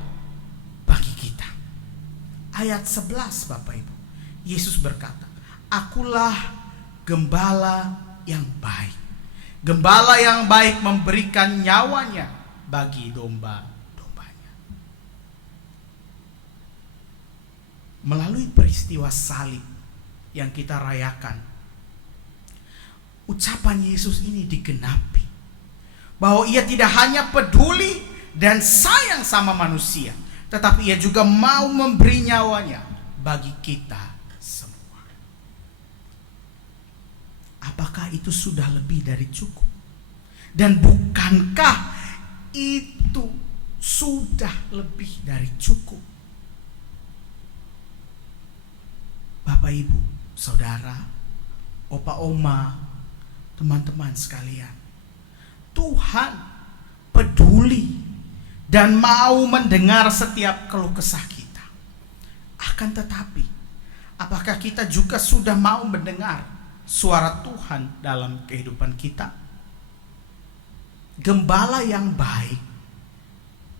bagi kita. Ayat 11 Bapak Ibu, Yesus berkata, akulah gembala yang baik. Gembala yang baik memberikan nyawanya bagi domba-dombanya. Melalui peristiwa salib yang kita rayakan, ucapan Yesus ini digenapi, bahwa ia tidak hanya peduli dan sayang sama manusia, tetapi ia juga mau memberi nyawanya bagi kita. Apakah itu sudah lebih dari cukup? Dan bukankah itu sudah lebih dari cukup? Bapak Ibu, Saudara, Opa Oma, teman-teman sekalian, Tuhan peduli dan mau mendengar setiap keluh kesah kita. Akan tetapi, apakah kita juga sudah mau mendengar suara Tuhan dalam kehidupan kita? Gembala yang baik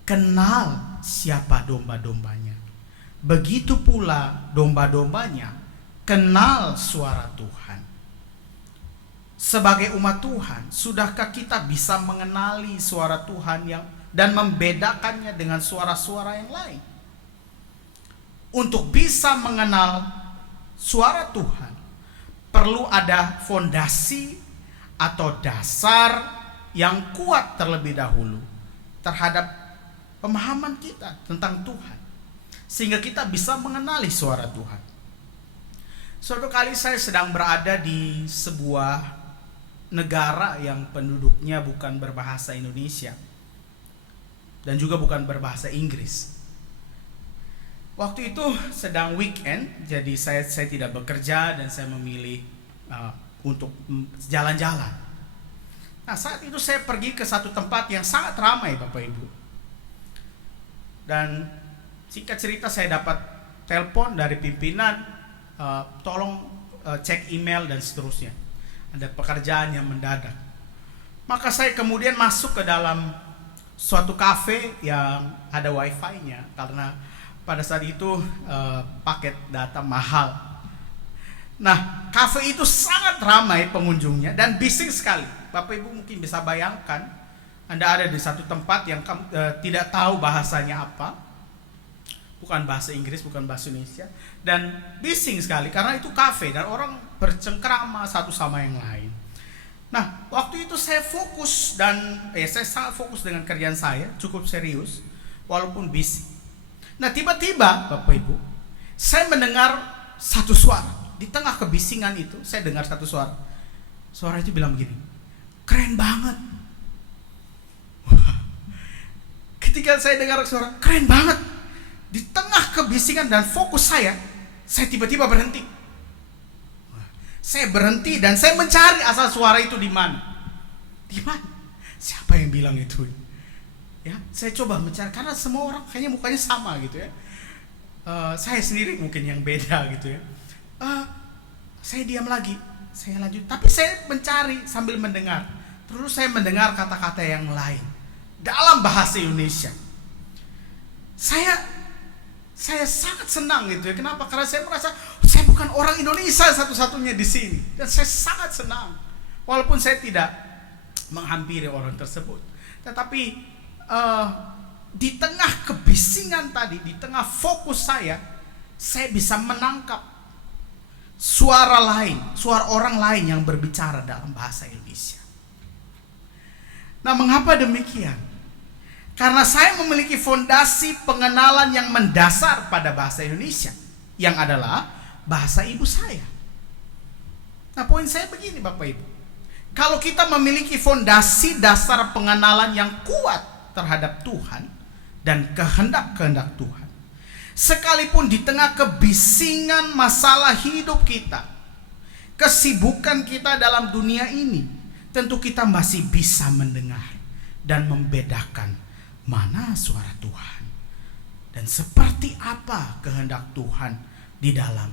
kenal siapa domba-dombanya. Begitu pula domba-dombanya kenal suara Tuhan. Sebagai umat Tuhan, sudahkah kita bisa mengenali suara Tuhan dan membedakannya dengan suara-suara yang lain? Untuk bisa mengenal suara Tuhan, perlu ada fondasi atau dasar yang kuat terlebih dahulu terhadap pemahaman kita tentang Tuhan, sehingga kita bisa mengenali suara Tuhan. Suatu kali saya sedang berada di sebuah negara yang penduduknya bukan berbahasa Indonesia dan juga bukan berbahasa Inggris. Waktu itu sedang weekend, jadi saya tidak bekerja dan saya memilih untuk jalan-jalan. Nah, saat itu saya pergi ke satu tempat yang sangat ramai, Bapak Ibu. Dan singkat cerita, saya dapat telepon dari pimpinan, tolong cek email dan seterusnya. Ada pekerjaan yang mendadak. Maka saya kemudian masuk ke dalam suatu kafe yang ada wifi-nya, karena pada saat itu paket data mahal. Nah, kafe itu sangat ramai pengunjungnya dan bising sekali. Bapak Ibu mungkin bisa bayangkan, Anda ada di satu tempat yang tidak tahu bahasanya apa, bukan bahasa Inggris, bukan bahasa Indonesia, dan bising sekali karena itu kafe dan orang bercengkrama satu sama yang lain. Nah, waktu itu saya fokus dan saya sangat fokus dengan kerjaan saya, cukup serius walaupun bising. Nah, tiba-tiba Bapak Ibu, saya mendengar satu suara. Di tengah kebisingan itu, saya dengar satu suara. Suara itu bilang begini, keren banget. Ketika saya dengar suara keren banget, di tengah kebisingan dan fokus saya tiba-tiba berhenti. Saya berhenti dan saya mencari asal suara itu di mana. Di mana? Siapa yang bilang itu? Ya, saya coba mencari karena semua orang kayaknya mukanya sama gitu ya. Saya sendiri mungkin yang beda gitu ya. Saya diam lagi, saya lanjut, tapi saya mencari sambil mendengar. Terus saya mendengar kata-kata yang lain dalam bahasa Indonesia. Saya sangat senang gitu ya. Kenapa? Karena saya merasa saya bukan orang Indonesia satu-satunya di sini, dan saya sangat senang. Walaupun saya tidak menghampiri orang tersebut, tetapi di tengah kebisingan tadi, di tengah fokus saya bisa menangkap suara lain, suara orang lain yang berbicara dalam bahasa Indonesia. Nah, mengapa demikian? Karena saya memiliki fondasi pengenalan yang mendasar pada bahasa Indonesia, yang adalah bahasa ibu saya. Nah, poin saya begini Bapak Ibu. Kalau kita memiliki fondasi dasar pengenalan yang kuat terhadap Tuhan dan kehendak-kehendak Tuhan, sekalipun di tengah kebisingan masalah hidup kita, kesibukan kita dalam dunia ini, tentu kita masih bisa mendengar dan membedakan mana suara Tuhan dan seperti apa kehendak Tuhan di dalam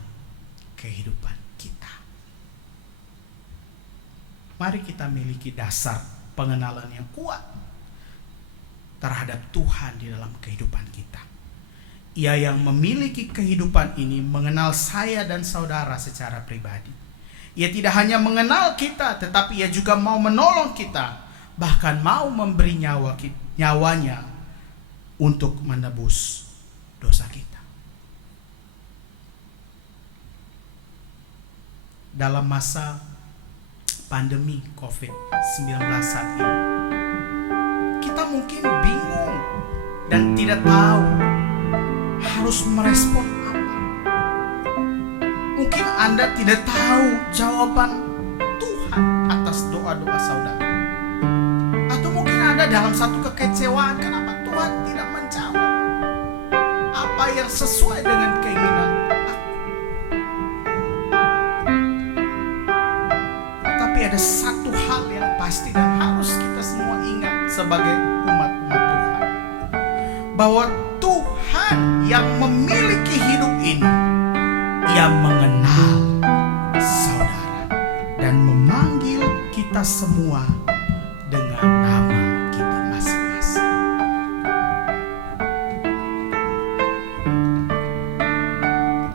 kehidupan kita. Mari kita miliki dasar pengenalan yang kuat terhadap Tuhan di dalam kehidupan kita. Ia yang memiliki kehidupan ini mengenal saya dan saudara secara pribadi. Ia tidak hanya mengenal kita, tetapi ia juga mau menolong kita, bahkan mau memberi nyawanya untuk menebus dosa kita. Dalam masa pandemi COVID-19 saat ini, kita mungkin bingung dan tidak tahu harus merespon apa. Mungkin Anda tidak tahu jawaban Tuhan atas doa-doa saudara. Atau mungkin Anda dalam satu kekecewaan, kenapa Tuhan tidak menjawab apa yang sesuai dengan keinginan aku. Tapi ada satu hal yang pasti dan harus kita semua ingat sebagai umat-umat Tuhan, bahwa Tuhan yang memiliki hidup ini, ia mengenal saudara dan memanggil kita semua dengan nama kita masing-masing.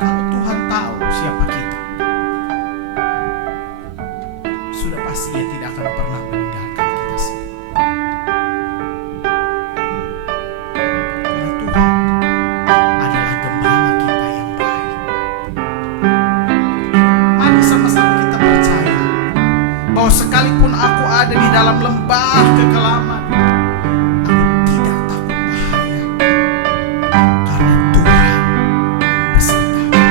Kalau Tuhan tahu siapa kita, sudah pasti ia tidak akan pernah meninggalkan kita semua. Karena Tuhan adalah gembala kita yang baik. Mari sama-sama kita percaya bahwa sekalipun aku ada di dalam lembah kekelaman, aku tidak takut bahaya, karena Tuhan beserta.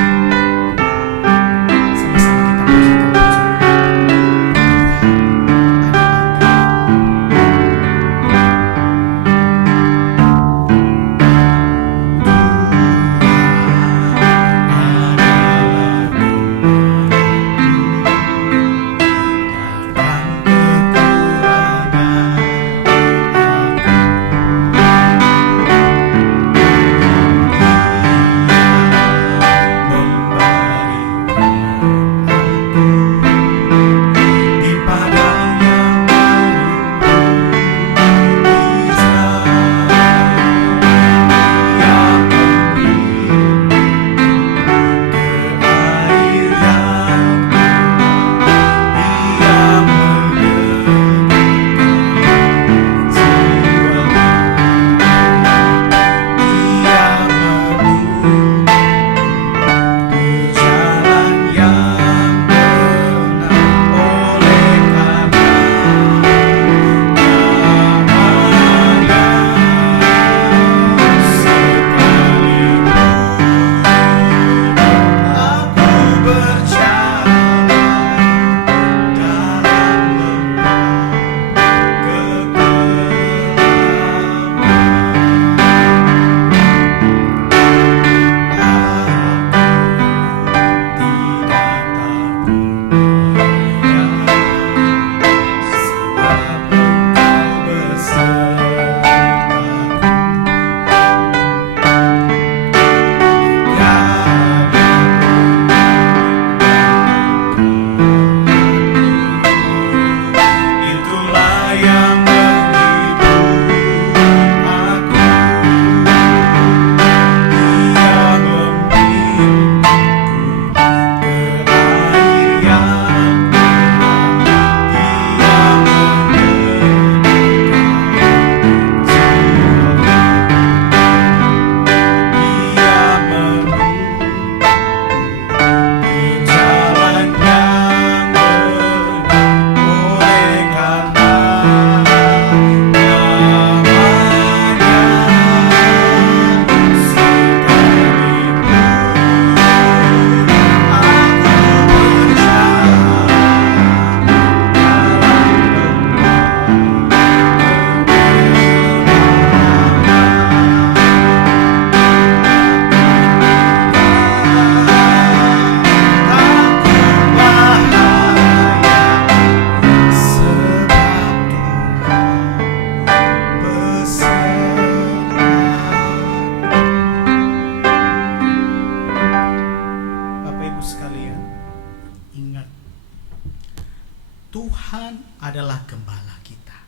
adalah gembala kita.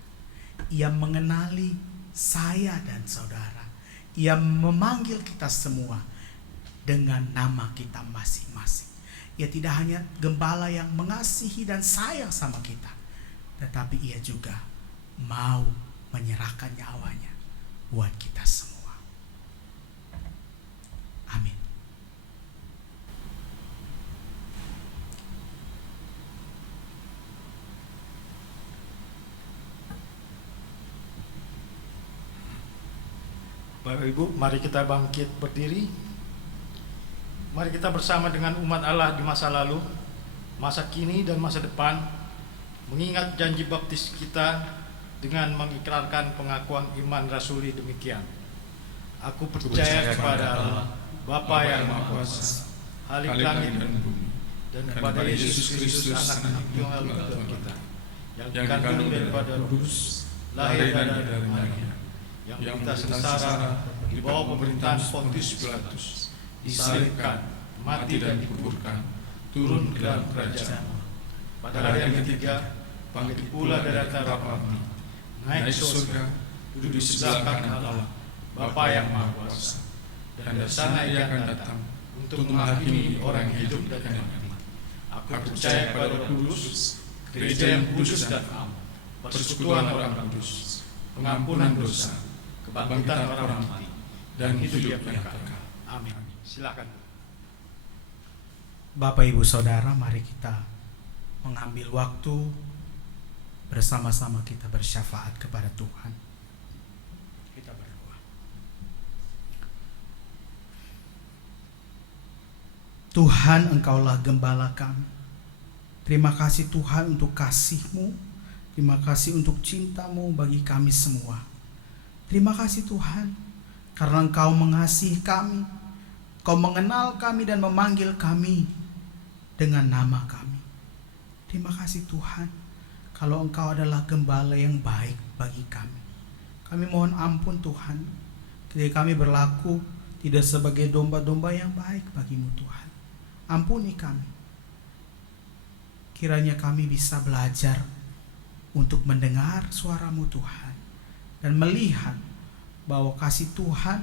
Ia mengenali saya dan saudara. Ia memanggil kita semua dengan nama kita masing-masing. Ia tidak hanya gembala yang mengasihi dan sayang sama kita, tetapi ia juga mau menyerahkan nyawanya buat kita semua. Amin. Bapak Ibu, mari kita bangkit berdiri. Mari kita bersama dengan umat Allah di masa lalu, masa kini dan masa depan, mengingat janji baptis kita dengan mengikrarkan pengakuan iman rasuli demikian. Aku percaya kepada Allah, Bapa yang Maha Kuasa, Halik langit dan bumi, dan kepada Yesus Kristus anak tunggal Tuhan kita, yang dikandung daripada Roh Kudus, lahir dari Maria, yang kita sengsara di bawah pemerintahan Pontius Pilatus, disalibkan, mati dan dikuburkan, turun ke dalam kerajaan. Pada hari yang ketiga, bangkit pula dari antara mati, naik ke surga, duduk di sebelah kanan Allah, Bapa yang Maha Kuasa. Dan dari sana ia akan datang untuk menghakimi orang yang hidup dan yang mati. Aku percaya kepada Roh Kudus, gereja yang kudus dan am, persekutuan orang kudus, pengampunan dosa, kebangkitan orang mati, dan hidup yang kekal. Amin. Silakan. Bapak Ibu Saudara, mari kita mengambil waktu bersama-sama kita bersyafaat kepada Tuhan. Kita berdoa. Tuhan, Engkaulah gembala kami. Terima kasih Tuhan untuk kasih-Mu. Terima kasih untuk cinta-Mu bagi kami semua. Terima kasih Tuhan karena Engkau mengasihi kami, Engkau mengenal kami dan memanggil kami dengan nama kami. Terima kasih Tuhan kalau Engkau adalah gembala yang baik bagi kami. Kami mohon ampun Tuhan ketika kami berlaku tidak sebagai domba-domba yang baik bagi-Mu Tuhan. Ampuni kami. Kiranya kami bisa belajar untuk mendengar suara-Mu Tuhan dan melihat bahwa kasih Tuhan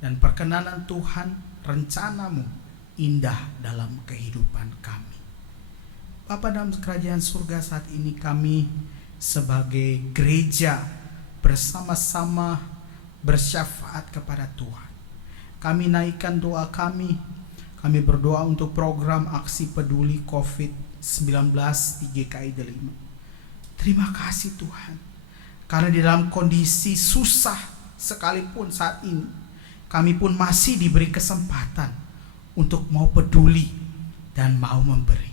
dan perkenanan Tuhan, rencana-Mu indah dalam kehidupan kami. Bapa dalam kerajaan surga, saat ini kami sebagai gereja bersama-sama bersyafaat kepada Tuhan. Kami naikkan doa kami berdoa untuk program aksi peduli COVID-19 di GKI Delima. Terima kasih Tuhan, karena di dalam kondisi susah sekalipun saat ini, kami pun masih diberi kesempatan untuk mau peduli dan mau memberi.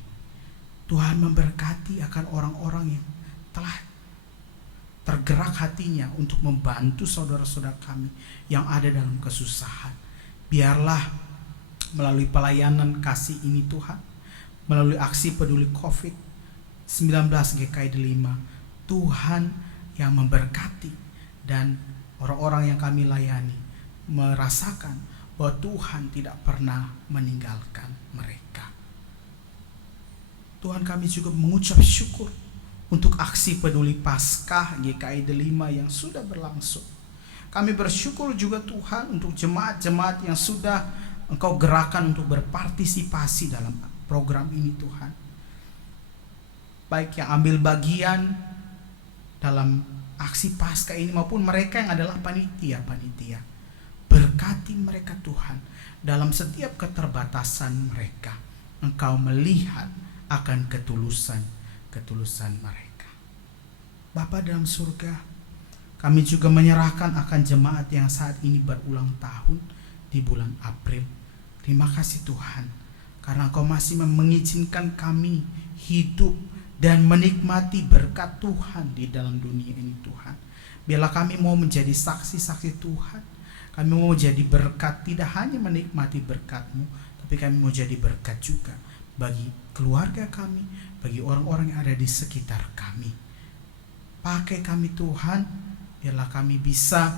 Tuhan memberkati akan orang-orang yang telah tergerak hatinya untuk membantu saudara-saudara kami yang ada dalam kesusahan. Biarlah melalui pelayanan kasih ini Tuhan, melalui aksi peduli COVID-19 GKI Delima, Tuhan yang memberkati dan orang-orang yang kami layani merasakan bahwa Tuhan tidak pernah meninggalkan mereka. Tuhan, kami juga mengucap syukur untuk aksi peduli Paskah GKI Delima yang sudah berlangsung. Kami bersyukur juga Tuhan untuk jemaat-jemaat yang sudah Engkau gerakan untuk berpartisipasi dalam program ini Tuhan. Baik yang ambil bagian dalam aksi Paskah ini maupun mereka yang adalah panitia-panitia. Berkati mereka Tuhan dalam setiap keterbatasan mereka. Engkau melihat akan ketulusan mereka. Bapa dalam surga, kami juga menyerahkan akan jemaat yang saat ini berulang tahun di bulan April. Terima kasih Tuhan, karena Engkau masih mengizinkan kami hidup dan menikmati berkat Tuhan di dalam dunia ini Tuhan. Biarlah kami mau menjadi saksi-saksi Tuhan. Kami mau jadi berkat, tidak hanya menikmati berkat-Mu, tapi kami mau jadi berkat juga bagi keluarga kami, bagi orang-orang yang ada di sekitar kami. Pakai kami Tuhan, biarlah kami bisa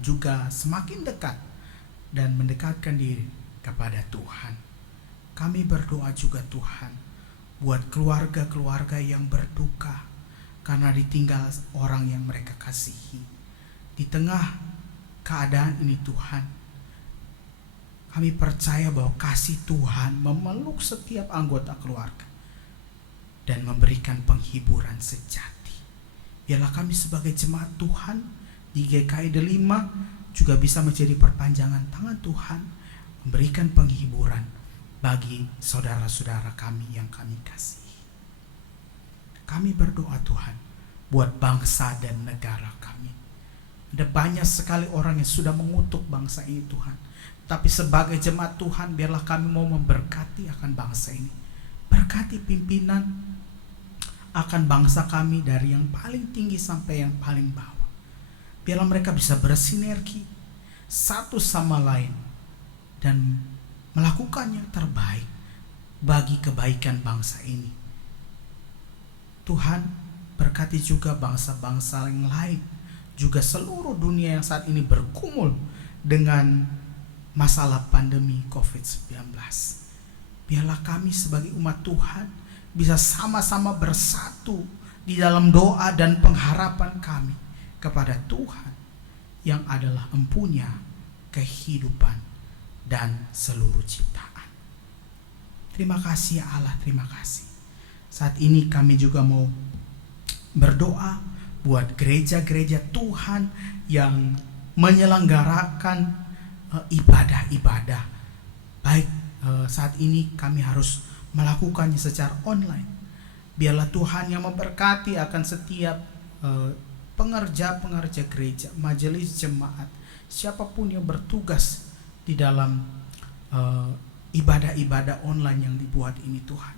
juga semakin dekat dan mendekatkan diri kepada Tuhan. Kami berdoa juga Tuhan buat keluarga-keluarga yang berduka, karena ditinggal orang yang mereka kasihi. Di tengah keadaan ini Tuhan, kami percaya bahwa kasih Tuhan memeluk setiap anggota keluarga dan memberikan penghiburan sejati. Biarlah kami sebagai jemaat Tuhan di GKI Delima juga bisa menjadi perpanjangan tangan Tuhan, memberikan penghiburan bagi saudara-saudara kami yang kami kasihi. Kami berdoa Tuhan buat bangsa dan negara kami. Ada banyak sekali orang yang sudah mengutuk bangsa ini Tuhan. Tapi sebagai jemaat Tuhan, biarlah kami mau memberkati akan bangsa ini. Berkati pimpinan akan bangsa kami dari yang paling tinggi sampai yang paling bawah. Biarlah mereka bisa bersinergi satu sama lain dan melakukan yang terbaik bagi kebaikan bangsa ini. Tuhan, berkati juga bangsa-bangsa yang lain, juga seluruh dunia yang saat ini bergumul dengan masalah pandemi COVID-19. Biarlah kami sebagai umat Tuhan bisa sama-sama bersatu di dalam doa dan pengharapan kami kepada Tuhan yang adalah empunya kehidupan dan seluruh ciptaan. Terima kasih ya Allah, terima kasih. Saat ini kami juga mau berdoa buat gereja-gereja Tuhan yang menyelenggarakan ibadah-ibadah. Baik saat ini kami harus melakukannya secara online. Biarlah Tuhan yang memberkati akan setiap pengerja-pengerja gereja, majelis jemaat, siapapun yang bertugas di dalam ibadah-ibadah online yang dibuat ini Tuhan.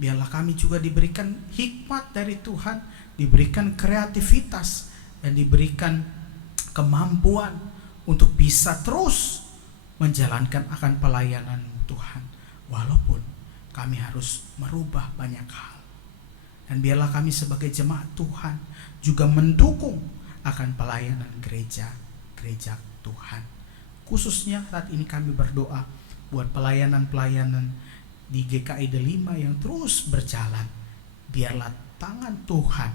Biarlah kami juga diberikan hikmat dari Tuhan, diberikan kreativitas, dan diberikan kemampuan untuk bisa terus menjalankan akan pelayanan Tuhan, walaupun kami harus merubah banyak hal. Dan biarlah kami sebagai jemaat Tuhan juga mendukung akan pelayanan gereja Tuhan. Khususnya saat ini kami berdoa buat pelayanan-pelayanan di GKI Delima yang terus berjalan. Biarlah tangan Tuhan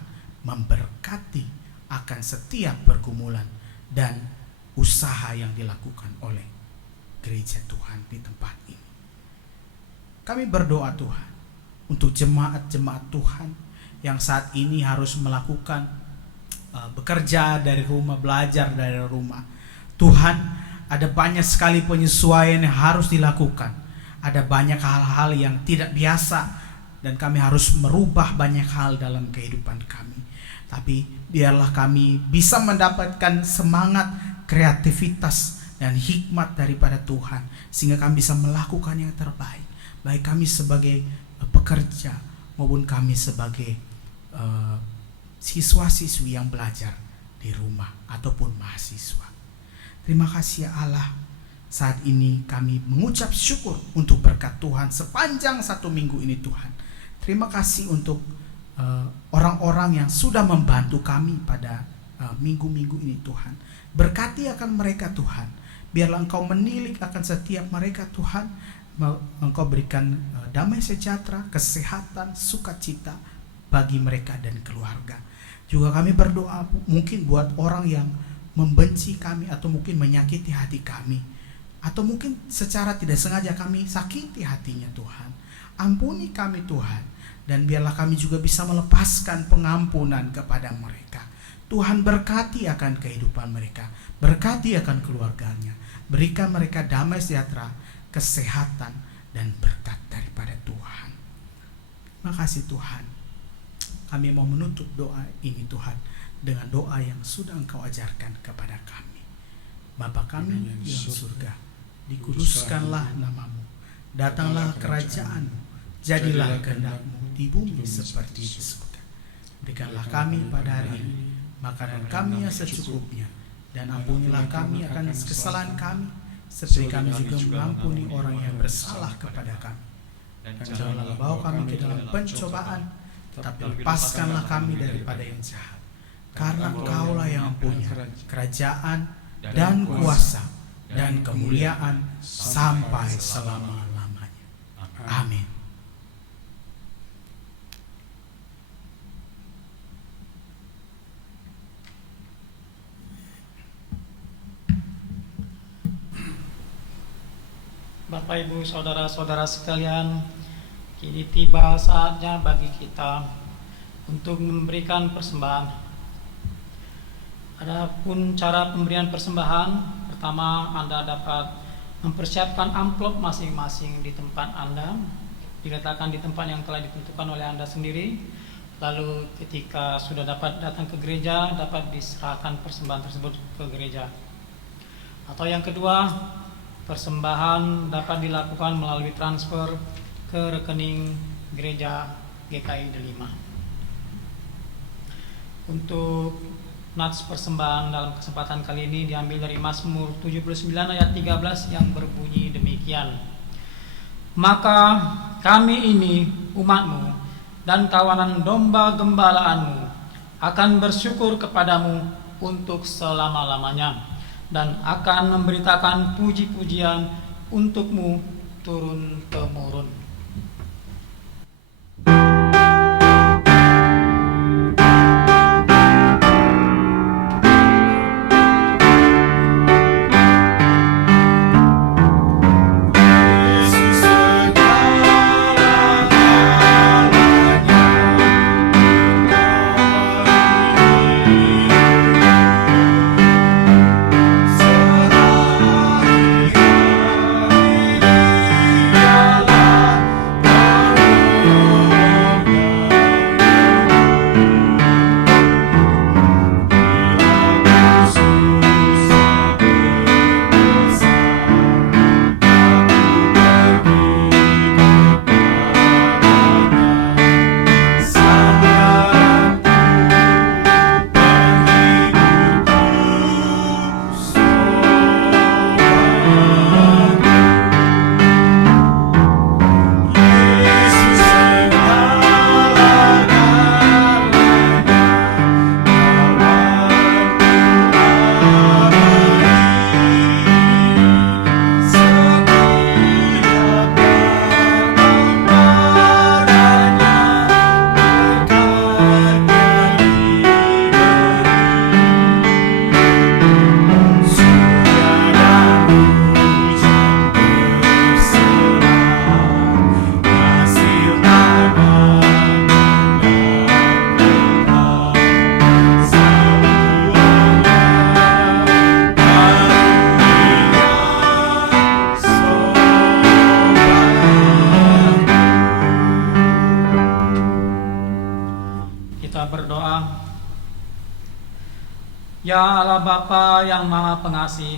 memberkati akan setiap pergumulan dan usaha yang dilakukan oleh gereja Tuhan di tempat ini. Kami berdoa Tuhan untuk jemaat-jemaat Tuhan yang saat ini harus melakukan bekerja dari rumah, belajar dari rumah. Tuhan, ada banyak sekali penyesuaian yang harus dilakukan. Ada banyak hal-hal yang tidak biasa dan kami harus merubah banyak hal dalam kehidupan kami. Tapi biarlah kami bisa mendapatkan semangat, kreativitas, dan hikmat daripada Tuhan, sehingga kami bisa melakukan yang terbaik. Baik kami sebagai pekerja maupun kami sebagai siswa-siswi yang belajar di rumah ataupun mahasiswa. Terima kasih ya Allah. Saat ini kami mengucap syukur untuk berkat Tuhan sepanjang 1 minggu ini Tuhan. Terima kasih untuk orang-orang yang sudah membantu kami pada minggu-minggu ini Tuhan. Berkati akan mereka Tuhan. Biarlah Engkau menilik akan setiap mereka Tuhan. Engkau berikan damai sejahtera, kesehatan, sukacita bagi mereka dan keluarga. Juga kami berdoa mungkin buat orang yang membenci kami atau mungkin menyakiti hati kami, atau mungkin secara tidak sengaja kami sakiti hatinya Tuhan. Ampuni kami Tuhan, dan biarlah kami juga bisa melepaskan pengampunan kepada mereka. Tuhan berkati akan kehidupan mereka, berkati akan keluarganya, berikan mereka damai sejahtera, kesehatan, dan berkat daripada Tuhan. Terima kasih Tuhan. Kami mau menutup doa ini Tuhan dengan doa yang sudah Engkau ajarkan kepada kami. Bapa kami yang di surga, dikuduskanlah namamu, datanglah kerajaan-Mu, jadilah kehendak-Mu di bumi seperti di surga. Berikanlah kami pada hari ini makanan kami yang secukupnya, dan ampunilah kami akan kesalahan kami, seperti kami juga mengampuni orang yang bersalah kepada kami. Dan janganlah bawa kami ke dalam pencobaan, tapi lepaskanlah kami daripada yang jahat. Karena Engkaulah yang punya kerajaan dan kuasa dan kemuliaan sampai selama-lamanya. Amin. Bapak Ibu saudara-saudara sekalian, kini tiba saatnya bagi kita untuk memberikan persembahan. Adapun cara pemberian persembahan, pertama Anda dapat mempersiapkan amplop masing-masing di tempat Anda, diletakkan di tempat yang telah ditentukan oleh Anda sendiri. Lalu ketika sudah dapat datang ke gereja, dapat diserahkan persembahan tersebut ke gereja. Atau yang kedua, persembahan dapat dilakukan melalui transfer ke rekening gereja GKI Delima. Untuk nats persembahan dalam kesempatan kali ini diambil dari Mazmur 79 ayat 13 yang berbunyi demikian. Maka kami ini umatmu dan kawanan domba gembalaanmu akan bersyukur kepadamu untuk selama-lamanya dan akan memberitakan puji-pujian untukmu turun-temurun. Ya Allah Bapa yang Maha Pengasih,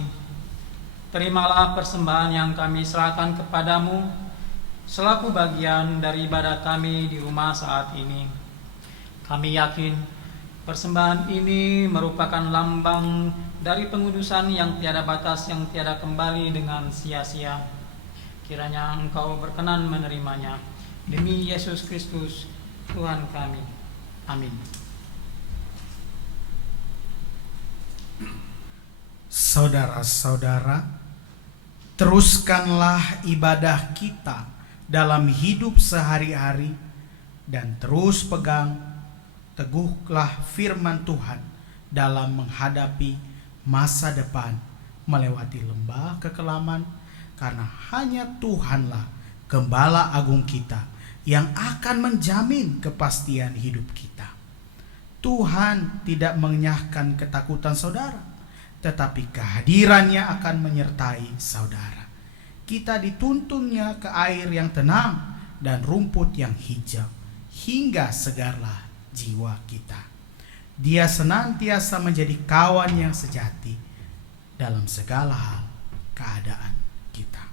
terimalah persembahan yang kami serahkan kepadamu selaku bagian dari ibadah kami di rumah saat ini. Kami yakin persembahan ini merupakan lambang dari pengudusan yang tiada batas, yang tiada kembali dengan sia-sia. Kiranya Engkau berkenan menerimanya. Demi Yesus Kristus, Tuhan kami. Amin. Saudara-saudara, teruskanlah ibadah kita dalam hidup sehari-hari dan terus pegang teguhlah firman Tuhan dalam menghadapi masa depan melewati lembah kekelaman, karena hanya Tuhanlah Gembala Agung kita yang akan menjamin kepastian hidup kita. Tuhan tidak mengenyahkan ketakutan saudara, tetapi kehadirannya akan menyertai saudara. Kita dituntunnya ke air yang tenang dan rumput yang hijau, hingga segarlah jiwa kita. Dia senantiasa menjadi kawan yang sejati dalam segala hal keadaan kita.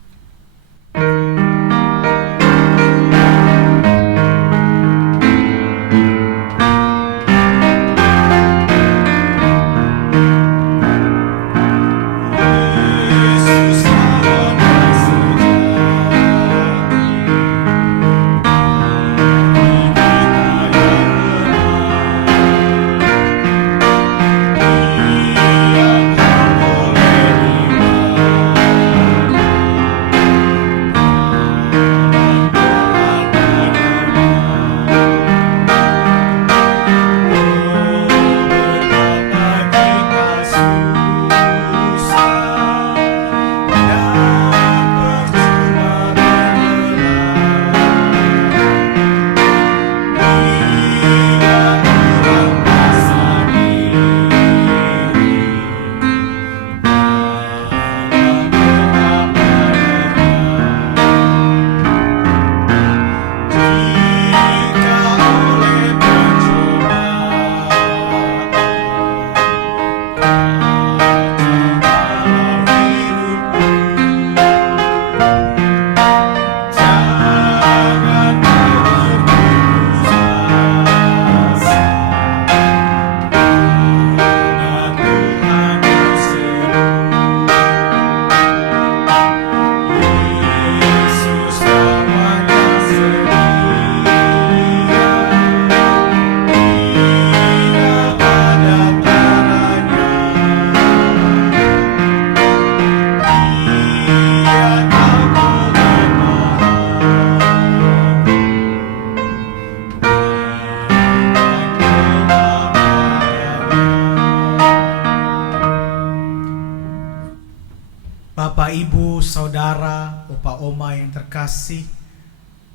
Opa Oma yang terkasih,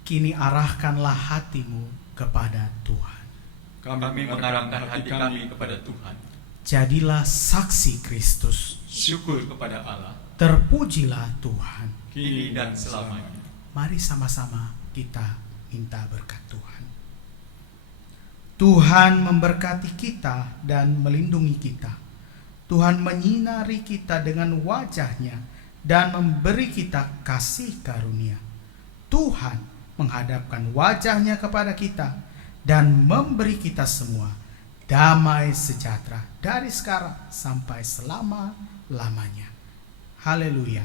kini arahkanlah hatimu kepada Tuhan. Kami mengarahkan hati kami kepada Tuhan. Jadilah saksi Kristus. Syukur kepada Allah, Terpujilah Tuhan. kini dan selamanya. Mari sama-sama kita minta berkat Tuhan. Tuhan memberkati kita dan melindungi kita. Tuhan menyinari kita dengan wajah-Nya dan memberi kita kasih karunia. Tuhan menghadapkan wajah-Nya kepada kita dan memberi kita semua damai sejahtera dari sekarang sampai selama-lamanya. Haleluya.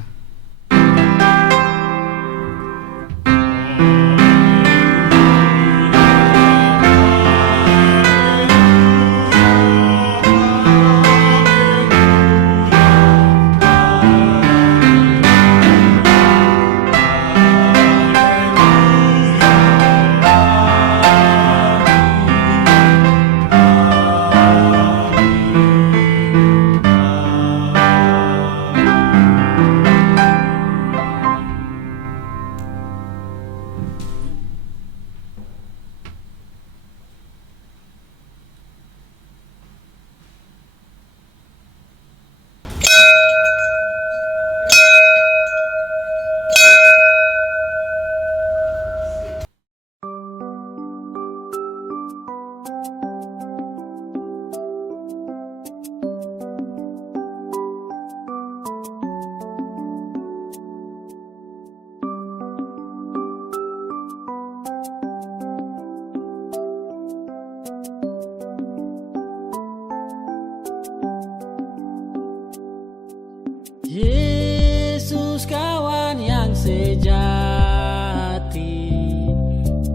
Yesus kawan yang sejati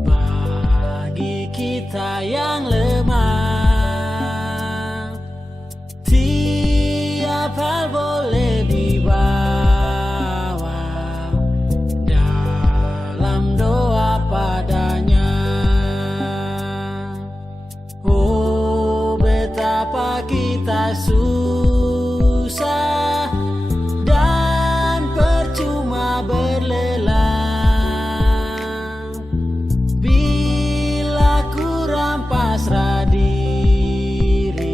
bagi kita yang lemah. Tiap hal boleh dibawa dalam doa padanya. Oh, betapa kita susah dan percuma berlelah bila kurang pasrah diri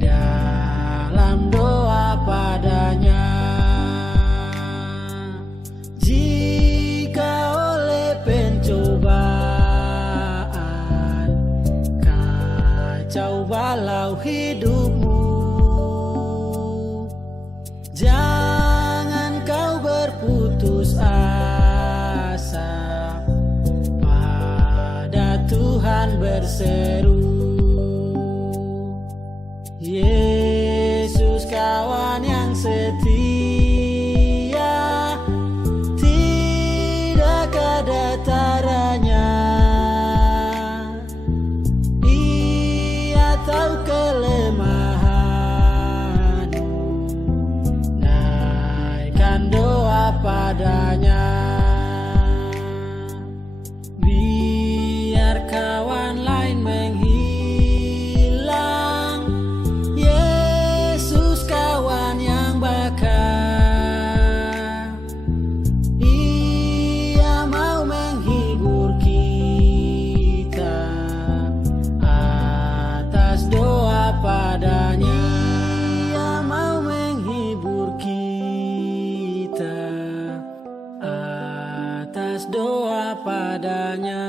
dalam doa padanya. Jika oleh pencobaan kacau balau hidupmu, jangan kau berputus asa, pada Tuhan berseru. Yesus kawan yang setia, tidak ada taranya. Ia tahu kelemahanmu, naikkan doa padanya. Biar kawan lain menghilang, Yesus kawan yang bakar. Ia mau menghibur kita atas doa padanya. Ia mau menghibur kita atas doa padanya.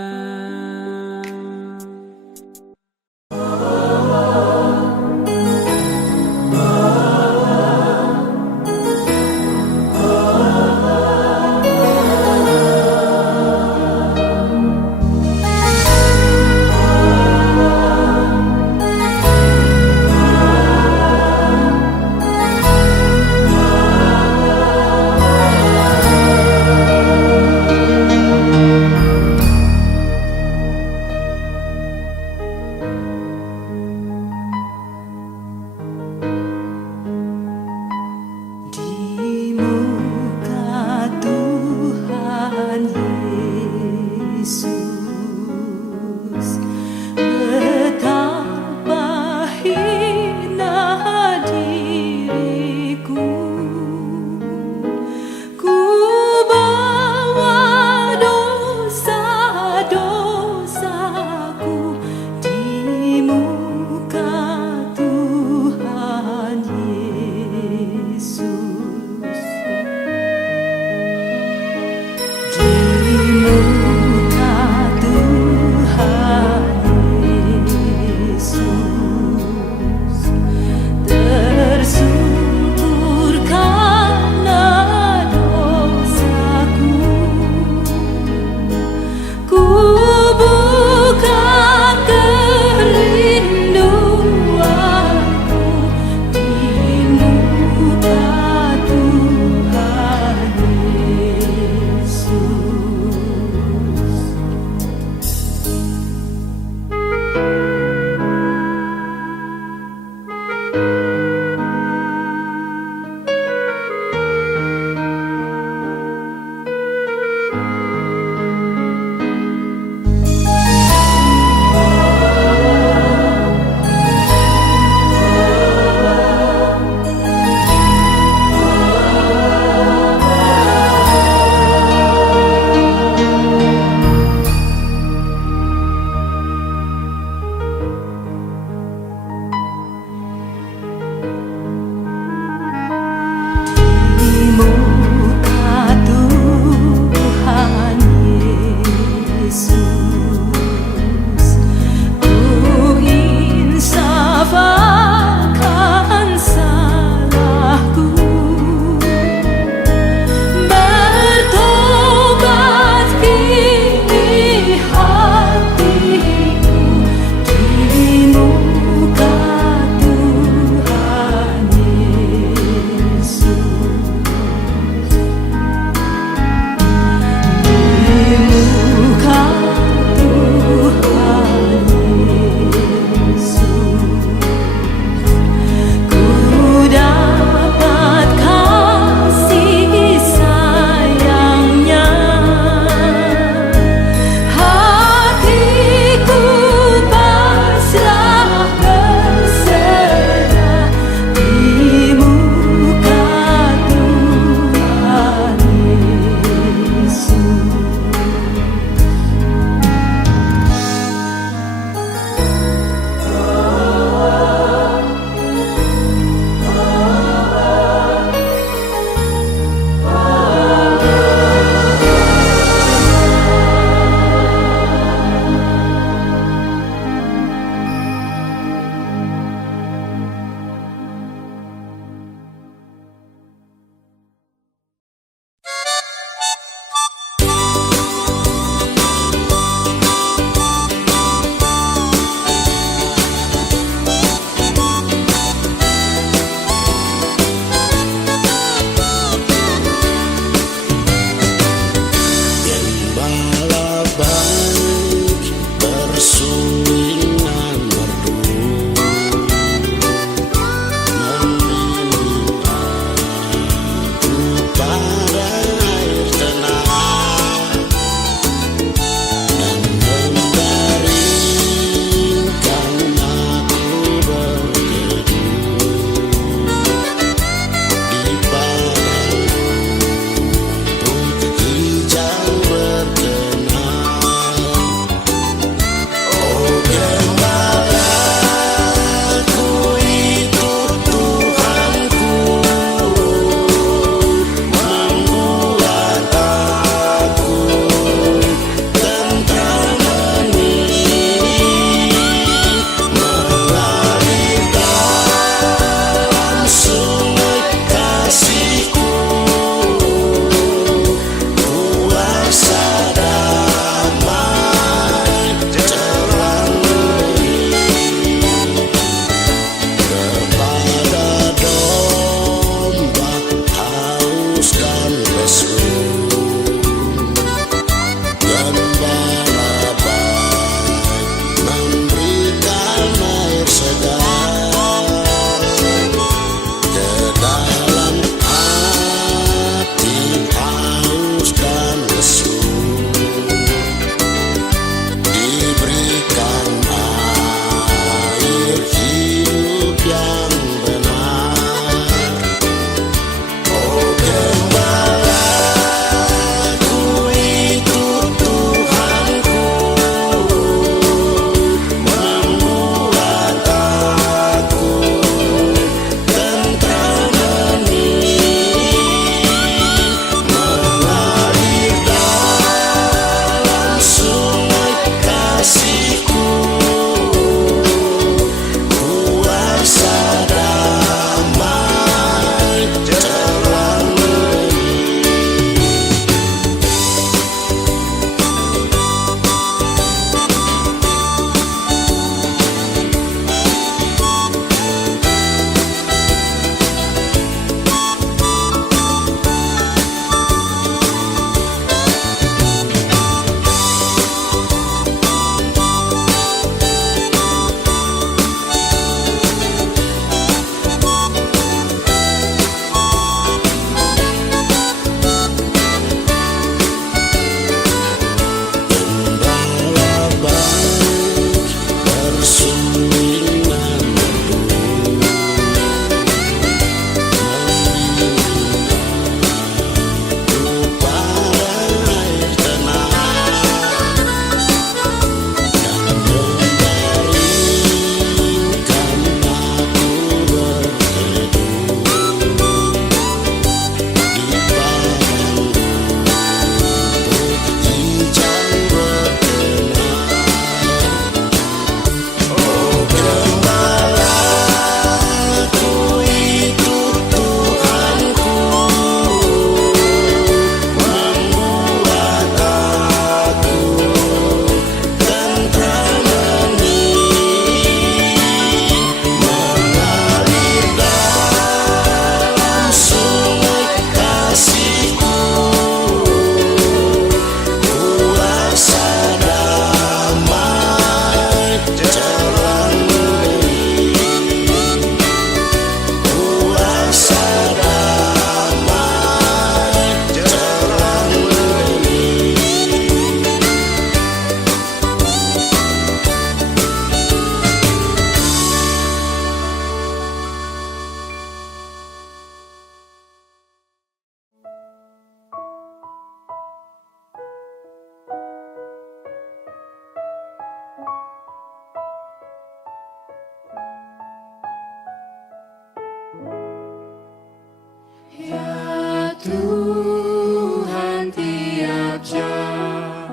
Tiap jam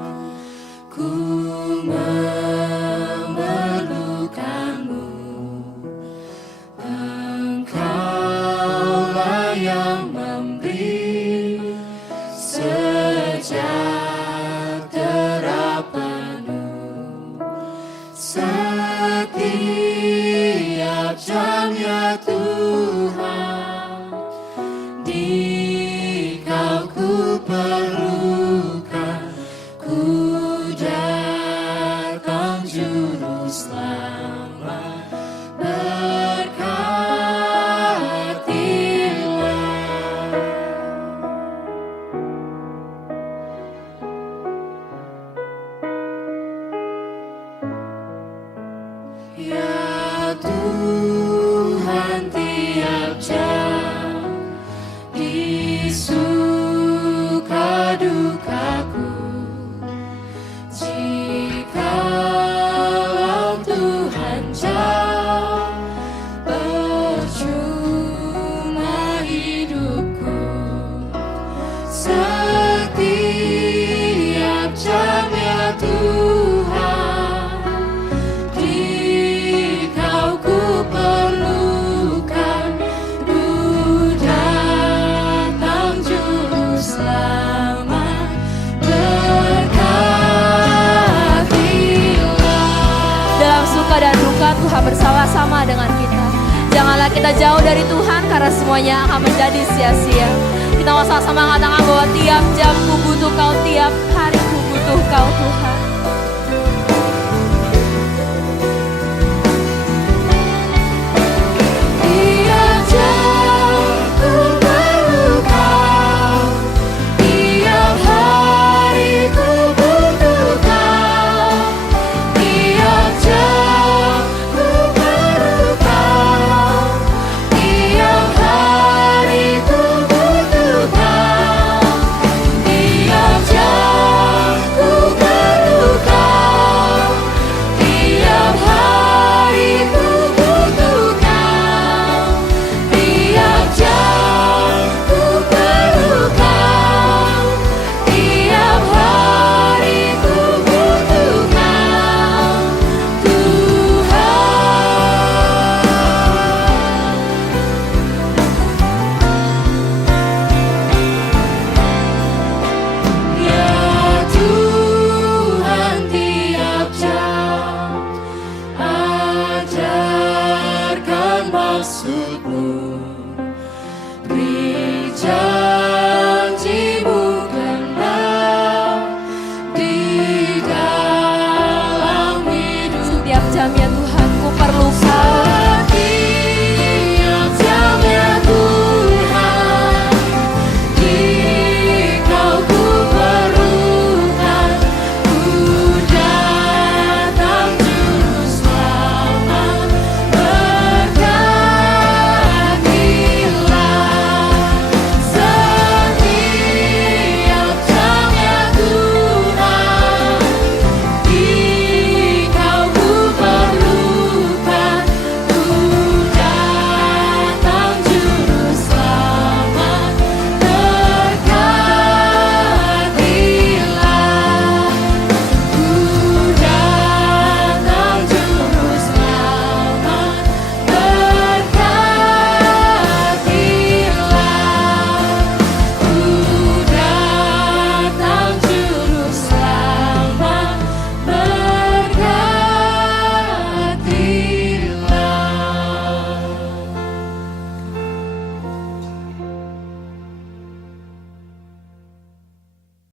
ku memerlukanmu, Engkaulah yang memberi sejahtera penuh. Setiap jamnya Tuhan, di Kau ku perlukan, ku datang Juru Selamat, berkatilah. Ya Tuhan, tiap jam di suka dukaku, jikalau Tuhan jauh, percuma hidupku. Setiap jamnya Tuhan, di Kau ku perlukan, ku datang Juru Selamat, berkatilah. Dalam suka dan duka Tuhan bersama-sama dengan kita. Janganlah kita jauh dari Tuhan karena semuanya akan menjadi sia-sia. Kita mau sama-sama mengatakan bahwa tiap jam ku butuh Kau, tiap hari ku butuh Kau Tuhan.